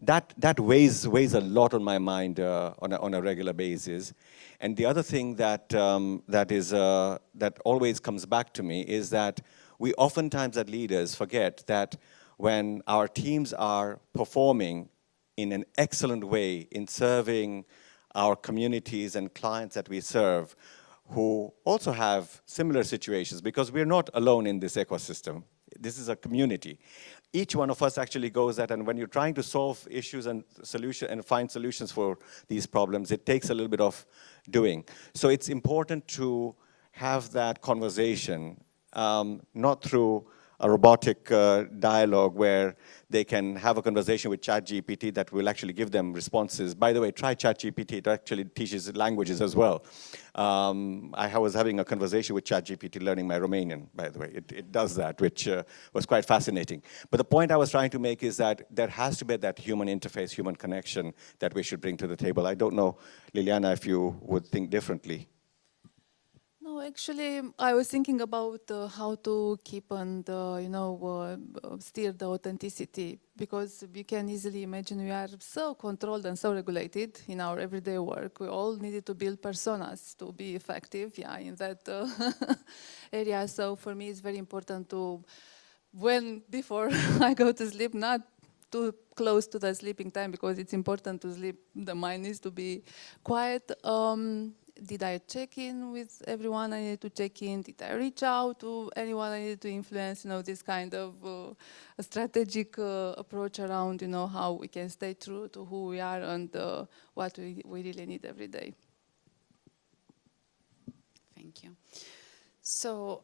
that weighs a lot on my mind on a regular basis. And the other thing that that always comes back to me is that we oftentimes as leaders forget that when our teams are performing in an excellent way in serving our communities and clients that we serve, who also have similar situations, because we're not alone in this ecosystem. This is a community. Each one of us actually goes that, and when you're trying to solve issues and find solutions for these problems, it takes a little bit of doing. So it's important to have that conversation, not through a robotic dialogue where they can have a conversation with ChatGPT that will actually give them responses. By the way, try ChatGPT, it actually teaches languages as well. I was having a conversation with ChatGPT learning my Romanian, by the way. It does that, which was quite fascinating. But the point I was trying to make is that there has to be that human interface, human connection that we should bring to the table. I don't know, Liliana, if you would think differently. No, actually, I was thinking about how to keep and steer the authenticity, because we can easily imagine we are so controlled and so regulated in our everyday work. We all needed to build personas to be effective, in that area. So for me, it's very important to, before I go to sleep, not too close to the sleeping time, because it's important to sleep. The mind needs to be quiet. Did I check in with everyone I needed to check in? Did I reach out to anyone I needed to influence? This kind of strategic approach around, how we can stay true to who we are and what we really need every day. Thank you. So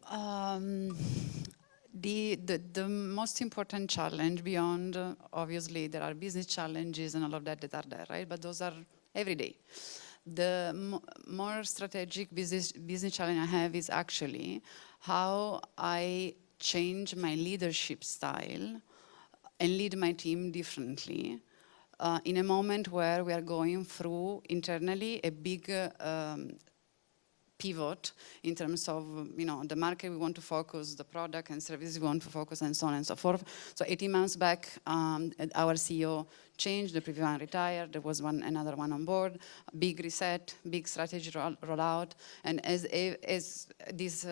the most important challenge beyond, obviously, there are business challenges and all of that are there, right? But those are every day. The more strategic business challenge I have is actually how I change my leadership style and lead my team differently in a moment where we are going through internally a big pivot in terms of the market we want to focus, the product and services we want to focus, and so on and so forth. So 18 months back, our CEO changed, the previous one retired, there was another one on board, big reset, big strategy rollout, and as these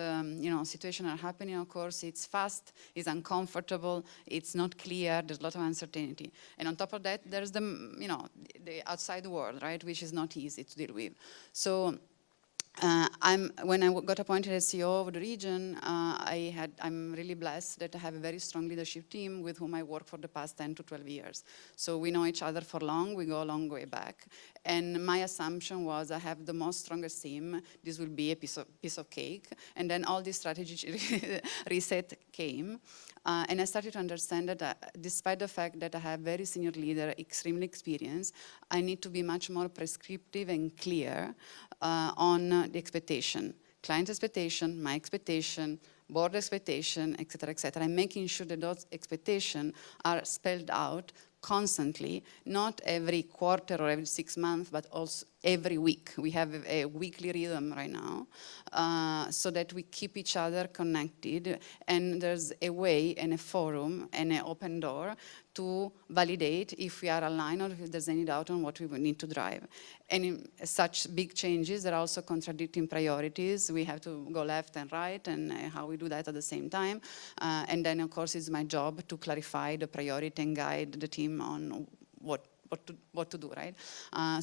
situations are happening, of course, it's fast, it's uncomfortable, it's not clear, there's a lot of uncertainty, and on top of that, there's the outside world, right, which is not easy to deal with. So when I got appointed as CEO of the region, I'm really blessed that I have a very strong leadership team with whom I work for the past 10 to 12 years. So we know each other for long, we go a long way back. And my assumption was I have the most strongest team, this will be a piece of cake. And then all this strategy reset came. And I started to understand that despite the fact that I have very senior leader, extremely experienced, I need to be much more prescriptive and clear on the expectation. Client expectation, my expectation, board expectation, et cetera, and making sure that those expectations are spelled out constantly, not every quarter or every 6 months, but also every week. We have a weekly rhythm right now, so that we keep each other connected, and there's a way and a forum and an open door to validate if we are aligned or if there's any doubt on what we need to drive. And in such big changes, there are also contradicting priorities. We have to go left and right, and how we do that at the same time. And then, of course, it's my job to clarify the priority and guide the team on what to do, right?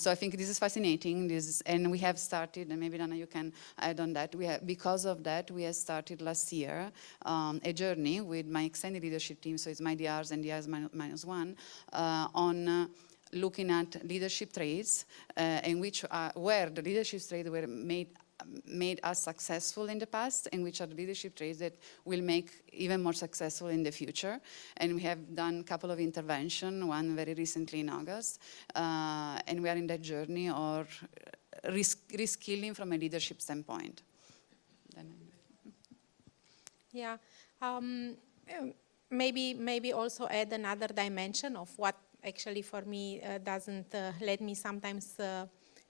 So I think this is fascinating. And we have started, and maybe Dana, you can add on that. Because of that, we have started last year a journey with my extended leadership team. So it's my DRs and DRs minus one on looking at leadership traits where the leadership traits were made us successful in the past, and which are the leadership traits that will make even more successful in the future. And we have done a couple of interventions, one very recently in August, and we are in that journey of reskilling from a leadership standpoint. Yeah, maybe also add another dimension of what actually for me doesn't let me sometimes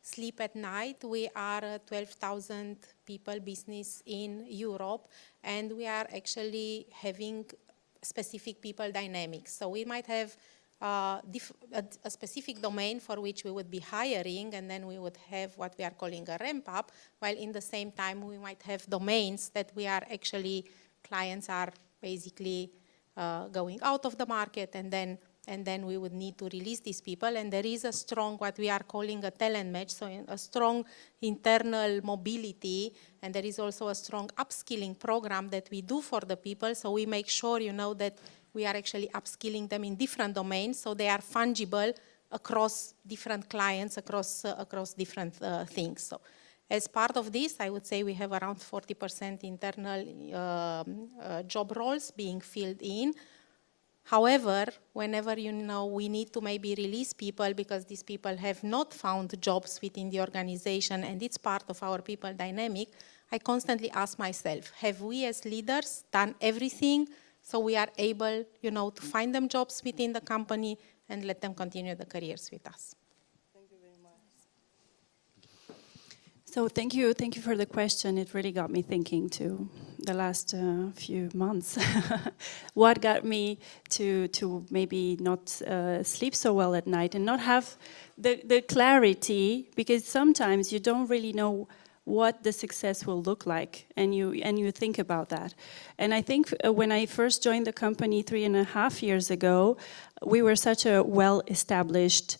sleep at night. We are a 12,000 people business in Europe, and we are actually having specific people dynamics. So we might have a specific domain for which we would be hiring, and then we would have what we are calling a ramp up, while in the same time we might have domains that we are actually, clients are basically going out of the market, and then we would need to release these people. And there is a strong, what we are calling a talent match, so a strong internal mobility, and there is also a strong upskilling program that we do for the people. So we make sure, you know, that we are actually upskilling them in different domains, so they are fungible across different clients, across different things. So as part of this, I would say we have around 40% internal job roles being filled in. However, whenever, you know, we need to maybe release people because these people have not found jobs within the organization and it's part of our people dynamic, I constantly ask myself, have we as leaders done everything so we are able, you know, to find them jobs within the company and let them continue the careers with us? Thank you very much. So thank you for the question. It really got me thinking too, the last few months. What got me to maybe not sleep so well at night and not have the clarity, because sometimes you don't really know what the success will look like, and you think about that. And I think when I first joined the company 3.5 years ago, we were such a well-established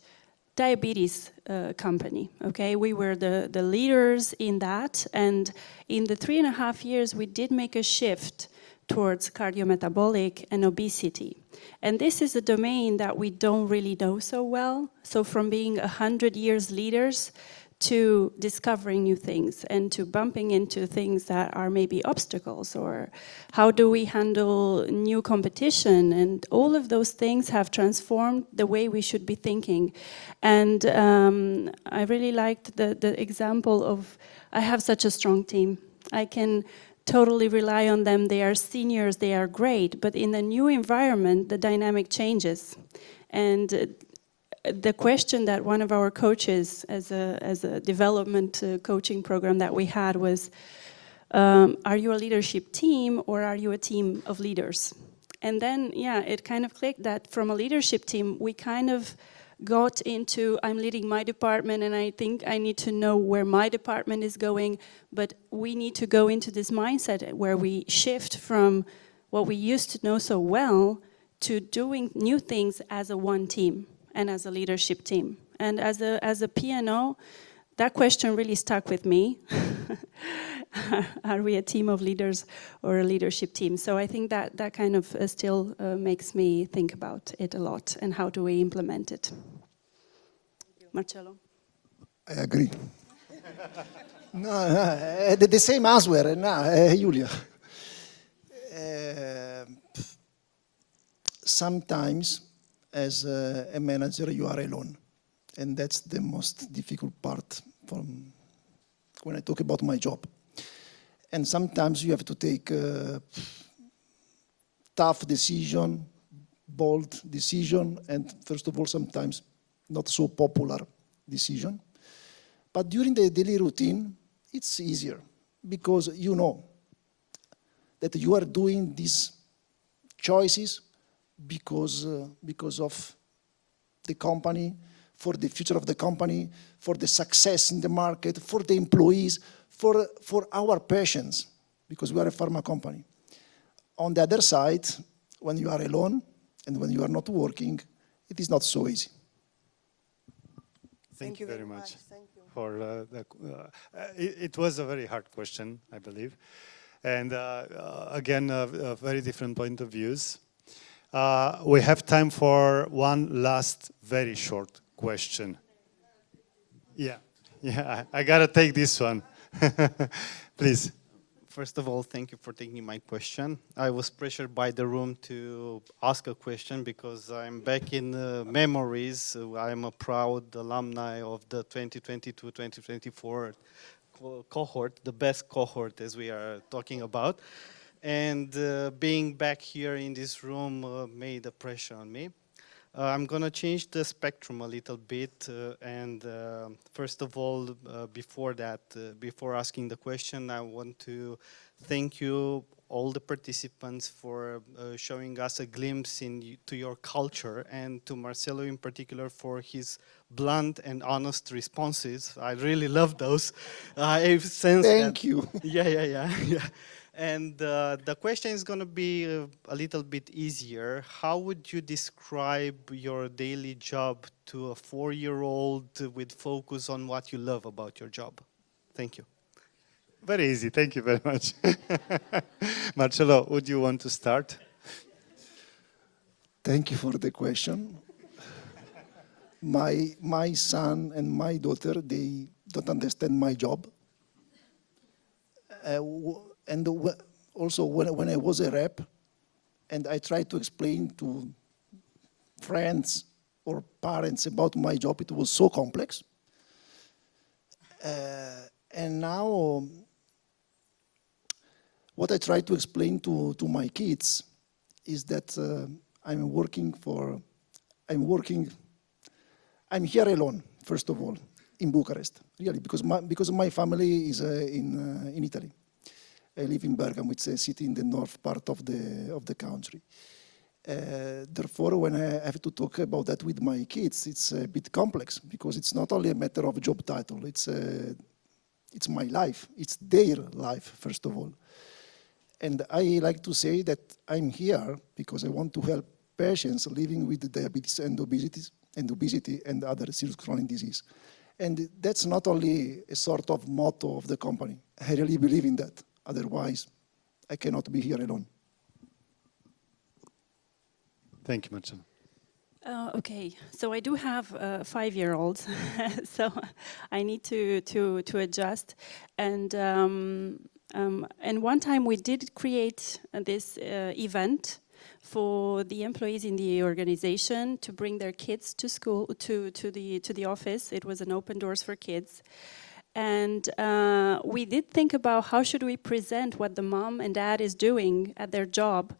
diabetes company, okay? We were the leaders in that, and in the 3.5 years we did make a shift towards cardiometabolic and obesity. And this is a domain that we don't really know so well. So from being 100 years leaders to discovering new things and to bumping into things that are maybe obstacles, or how do we handle new competition, and all of those things have transformed the way we should be thinking. And I really liked the example of, I have such a strong team. I can totally rely on them. They are seniors, they are great, but in a new environment, the dynamic changes. And the question that one of our coaches, as a development coaching program that we had, was, are you a leadership team or are you a team of leaders? And then, yeah, it kind of clicked that from a leadership team, we kind of got into, I'm leading my department and I think I need to know where my department is going, but we need to go into this mindset where we shift from what we used to know so well to doing new things as a one team and as a leadership team. And as a P&O, that question really stuck with me. Are we a team of leaders or a leadership team? So I think that kind of still makes me think about it a lot, and how do we implement it. Marcello? I agree. No, the same answer, no, Julia. Sometimes, as a manager, you are alone. And that's the most difficult part from when I talk about my job. And sometimes you have to take tough decision, bold decision, and first of all, sometimes not so popular decision. But during the daily routine, it's easier because you know that you are doing these choices because of the company, for the future of the company, for the success in the market, for the employees, for our patients, because we are a pharma company. On the other side, when you are alone and when you are not working, it is not so easy. Thank you very much. Thank you. For it was a very hard question, I believe. And again, a very different point of views. We have time for one last very short question. Yeah, I gotta take this one. Please. First of all, thank you for taking my question. I was pressured by the room to ask a question because I'm back in memories. I'm a proud alumni of the 2022-2024 cohort, the best cohort as we are talking about. And being back here in this room made a pressure on me. I'm going to change the spectrum a little bit. And first of all, before asking the question, I want to thank you all the participants for showing us a glimpse into your culture, and to Marcelo in particular for his blunt and honest responses. I really love those. I've sensed Thank you. Yeah. And the question is going to be a little bit easier. How would you describe your daily job to a 4-year-old with focus on what you love about your job? Thank you. Very easy, thank you very much. Marcelo, would you want to start? Thank you for the question. My son and my daughter, they don't understand my job. Also, when I was a rep, and I tried to explain to friends or parents about my job, it was so complex. And now, what I try to explain to my kids is that I'm here alone, first of all, in Bucharest, really, because my family is in Italy. I live in Bergamo, it's a city in the north part of the country. Therefore, when I have to talk about that with my kids, it's a bit complex, because it's not only a matter of job title, it's my life, it's their life, first of all. And I like to say that I'm here because I want to help patients living with diabetes and obesity and other serious chronic disease. And that's not only a sort of motto of the company. I really believe in that. Otherwise, I cannot be here alone. Thank you, Marcelo. Okay, so I do have 5-year-olds, so I need to adjust. And one time we did create this event for the employees in the organization to bring their kids to school, to the office. It was an open doors for kids. And we did think about how should we present what the mom and dad is doing at their job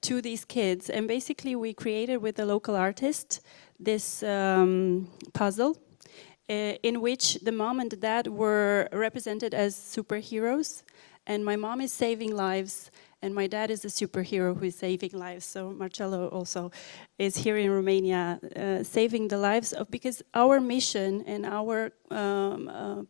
to these kids. And basically we created with a local artist this puzzle in which the mom and the dad were represented as superheroes. And my mom is saving lives, and my dad is the superhero who is saving lives. So Marcelo also is here in Romania saving the lives of, because our mission and our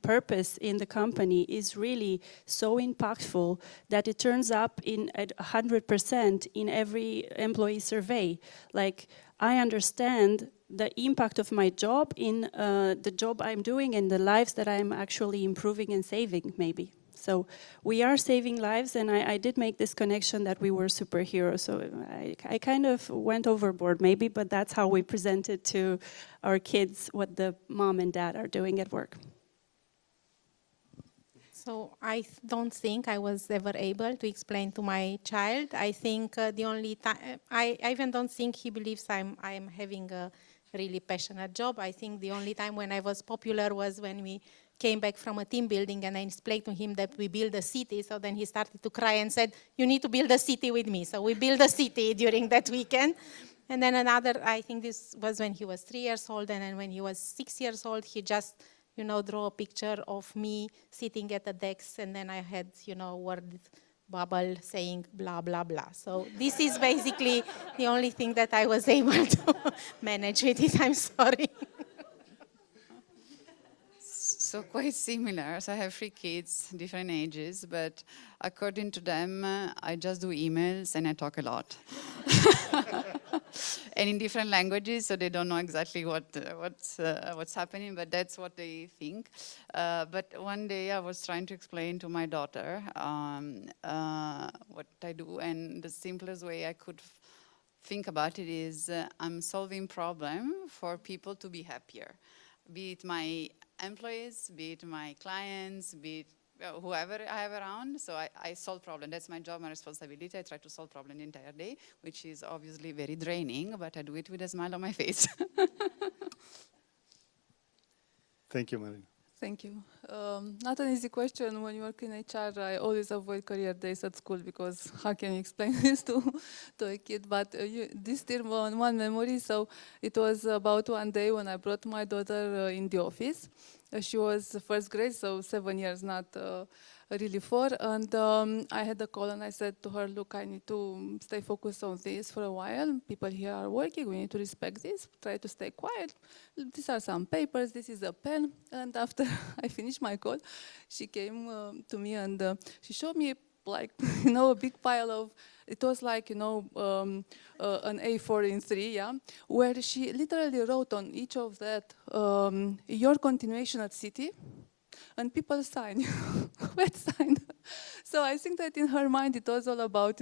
purpose in the company is really so impactful that it turns up at 100% in every employee survey. Like, I understand the impact of my job in the job I'm doing and the lives that I'm actually improving and saving, maybe. So we are saving lives, and I did make this connection that we were superheroes. So I kind of went overboard maybe, but that's how we presented to our kids what the mom and dad are doing at work. So I don't think I was ever able to explain to my child. I think the only time, I even don't think he believes I'm having a really passionate job. I think the only time when I was popular was when we came back from a team building and I explained to him that we build a city. So then he started to cry and said, you need to build a city with me. So we built a city during that weekend. And then another, I think this was when he was 3 years old, and then when he was 6 years old, he just, draw a picture of me sitting at a desk, and then I had, word bubble saying blah, blah, blah. So this is basically the only thing that I was able to manage with it. I'm sorry. So quite similar. So I have 3 kids, different ages, but according to them, I just do emails and I talk a lot. And in different languages, so they don't know exactly what's happening, but that's what they think. But one day I was trying to explain to my daughter what I do, and the simplest way I could think about it is I'm solving problem for people to be happier. Be it my employees, be it my clients, be it whoever I have around. So I solve problem. That's my job, my responsibility. I try to solve problem the entire day, which is obviously very draining, but I do it with a smile on my face. Thank you, Marina. Thank you. Not an easy question. When you work in HR, I always avoid career days at school because how can you explain this to a kid? But this still one memory. So it was about one day when I brought my daughter in the office. She was first grade, so 7 years, not really for. And I had a call and I said to her, look, I need to stay focused on this for a while. People here are working, we need to respect this, try to stay quiet. These are some papers, this is a pen. And after I finished my call, she came to me and she showed me like, a big pile of, it was like, an A4 in 3, yeah, where she literally wrote on each of that, your continuation at City, and people sign, wet sign. So I think that in her mind it was all about,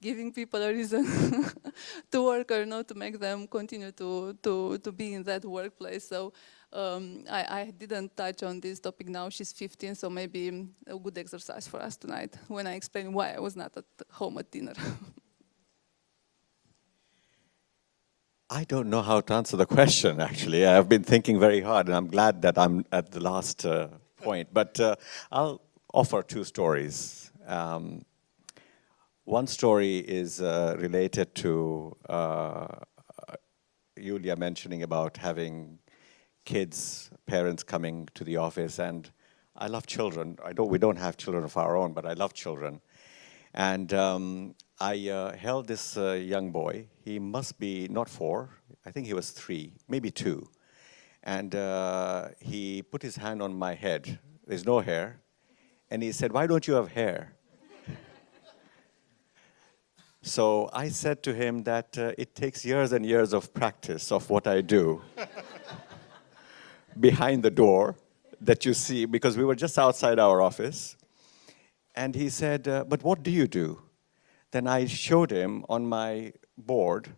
giving people a reason to work or to make them continue to be in that workplace. So I didn't touch on this topic now. She's 15, so maybe a good exercise for us tonight when I explain why I was not at home at dinner. I don't know how to answer the question, actually. I've been thinking very hard, and I'm glad that I'm at the last point. But I'll offer two stories. One story is related to Julia mentioning about having kids, parents coming to the office, and I love children. We don't have children of our own, but I love children. And I held this young boy. He must be not 4, I think he was 3, maybe 2. And he put his hand on my head. There's no hair. And he said, "Why don't you have hair?" So I said to him that it takes years and years of practice of what I do behind the door that you see, because we were just outside our office. And he said, "But what do you do?" Then I showed him on my board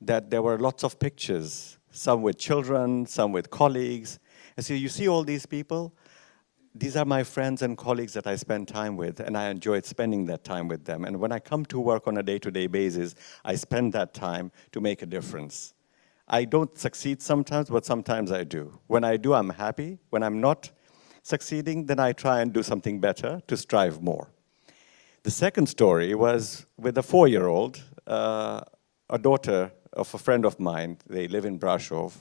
that there were lots of pictures, some with children, some with colleagues. I said, "You see all these people? These are my friends and colleagues that I spend time with, and I enjoyed spending that time with them. And when I come to work on a day-to-day basis, I spend that time to make a difference. I don't succeed sometimes, but sometimes I do. When I do, I'm happy. When I'm not succeeding, then I try and do something better to strive more." The second story was with a 4-year-old, a daughter of a friend of mine. They live in Brașov.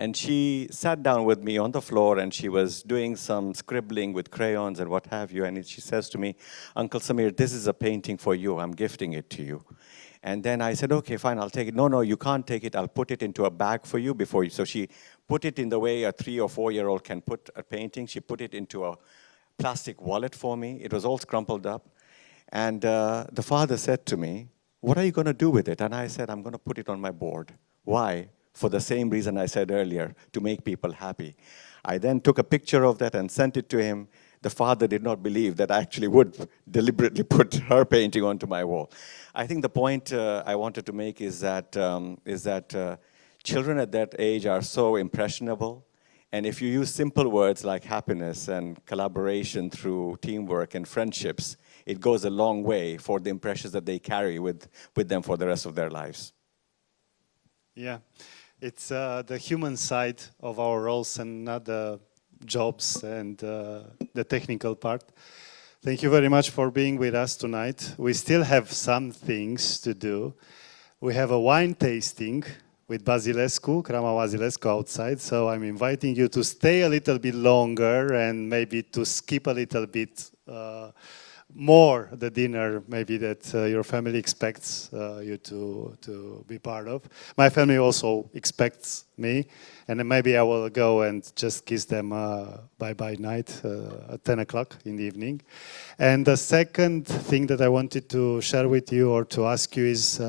And she sat down with me on the floor, and she was doing some scribbling with crayons and what have you. And she says to me, "Uncle Samir, this is a painting for you. I'm gifting it to you." And then I said, "Okay, fine, I'll take it." "No, you can't take it. I'll put it into a bag for you before you." So she put it in the way a 3- or 4-year-old can put a painting. She put it into a plastic wallet for me. It was all crumpled up. And the father said to me, "What are you going to do with it?" And I said, "I'm going to put it on my board." Why? For the same reason I said earlier, to make people happy. I then took a picture of that and sent it to him. The father did not believe that I actually would deliberately put her painting onto my wall. I think the point I wanted to make is that children at that age are so impressionable. And if you use simple words like happiness and collaboration through teamwork and friendships, it goes a long way for the impressions that they carry with them for the rest of their lives. Yeah, it's the human side of our roles and not the jobs and the technical part. Thank you very much for being with us tonight. We still have some things to do. We have a wine tasting with Crama Basilescu outside, so I'm inviting you to stay a little bit longer and maybe to skip a little bit more the dinner maybe that your family expects you to be part of. My family also expects me, and then maybe I will go and just kiss them bye-bye night at 10 o'clock in the evening. And the second thing that I wanted to share with you or to ask you is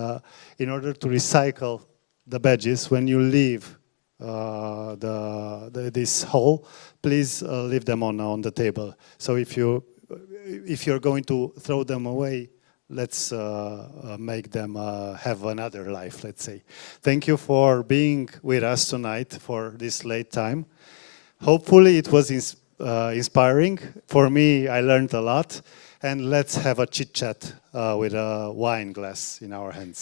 in order to recycle the badges when you leave this hall, please leave them on the table. So if you're going to throw them away, let's make them have another life, let's say. Thank you for being with us tonight for this late time. Hopefully it was inspiring. For me, I learned a lot. And let's have a chit-chat with a wine glass in our hands.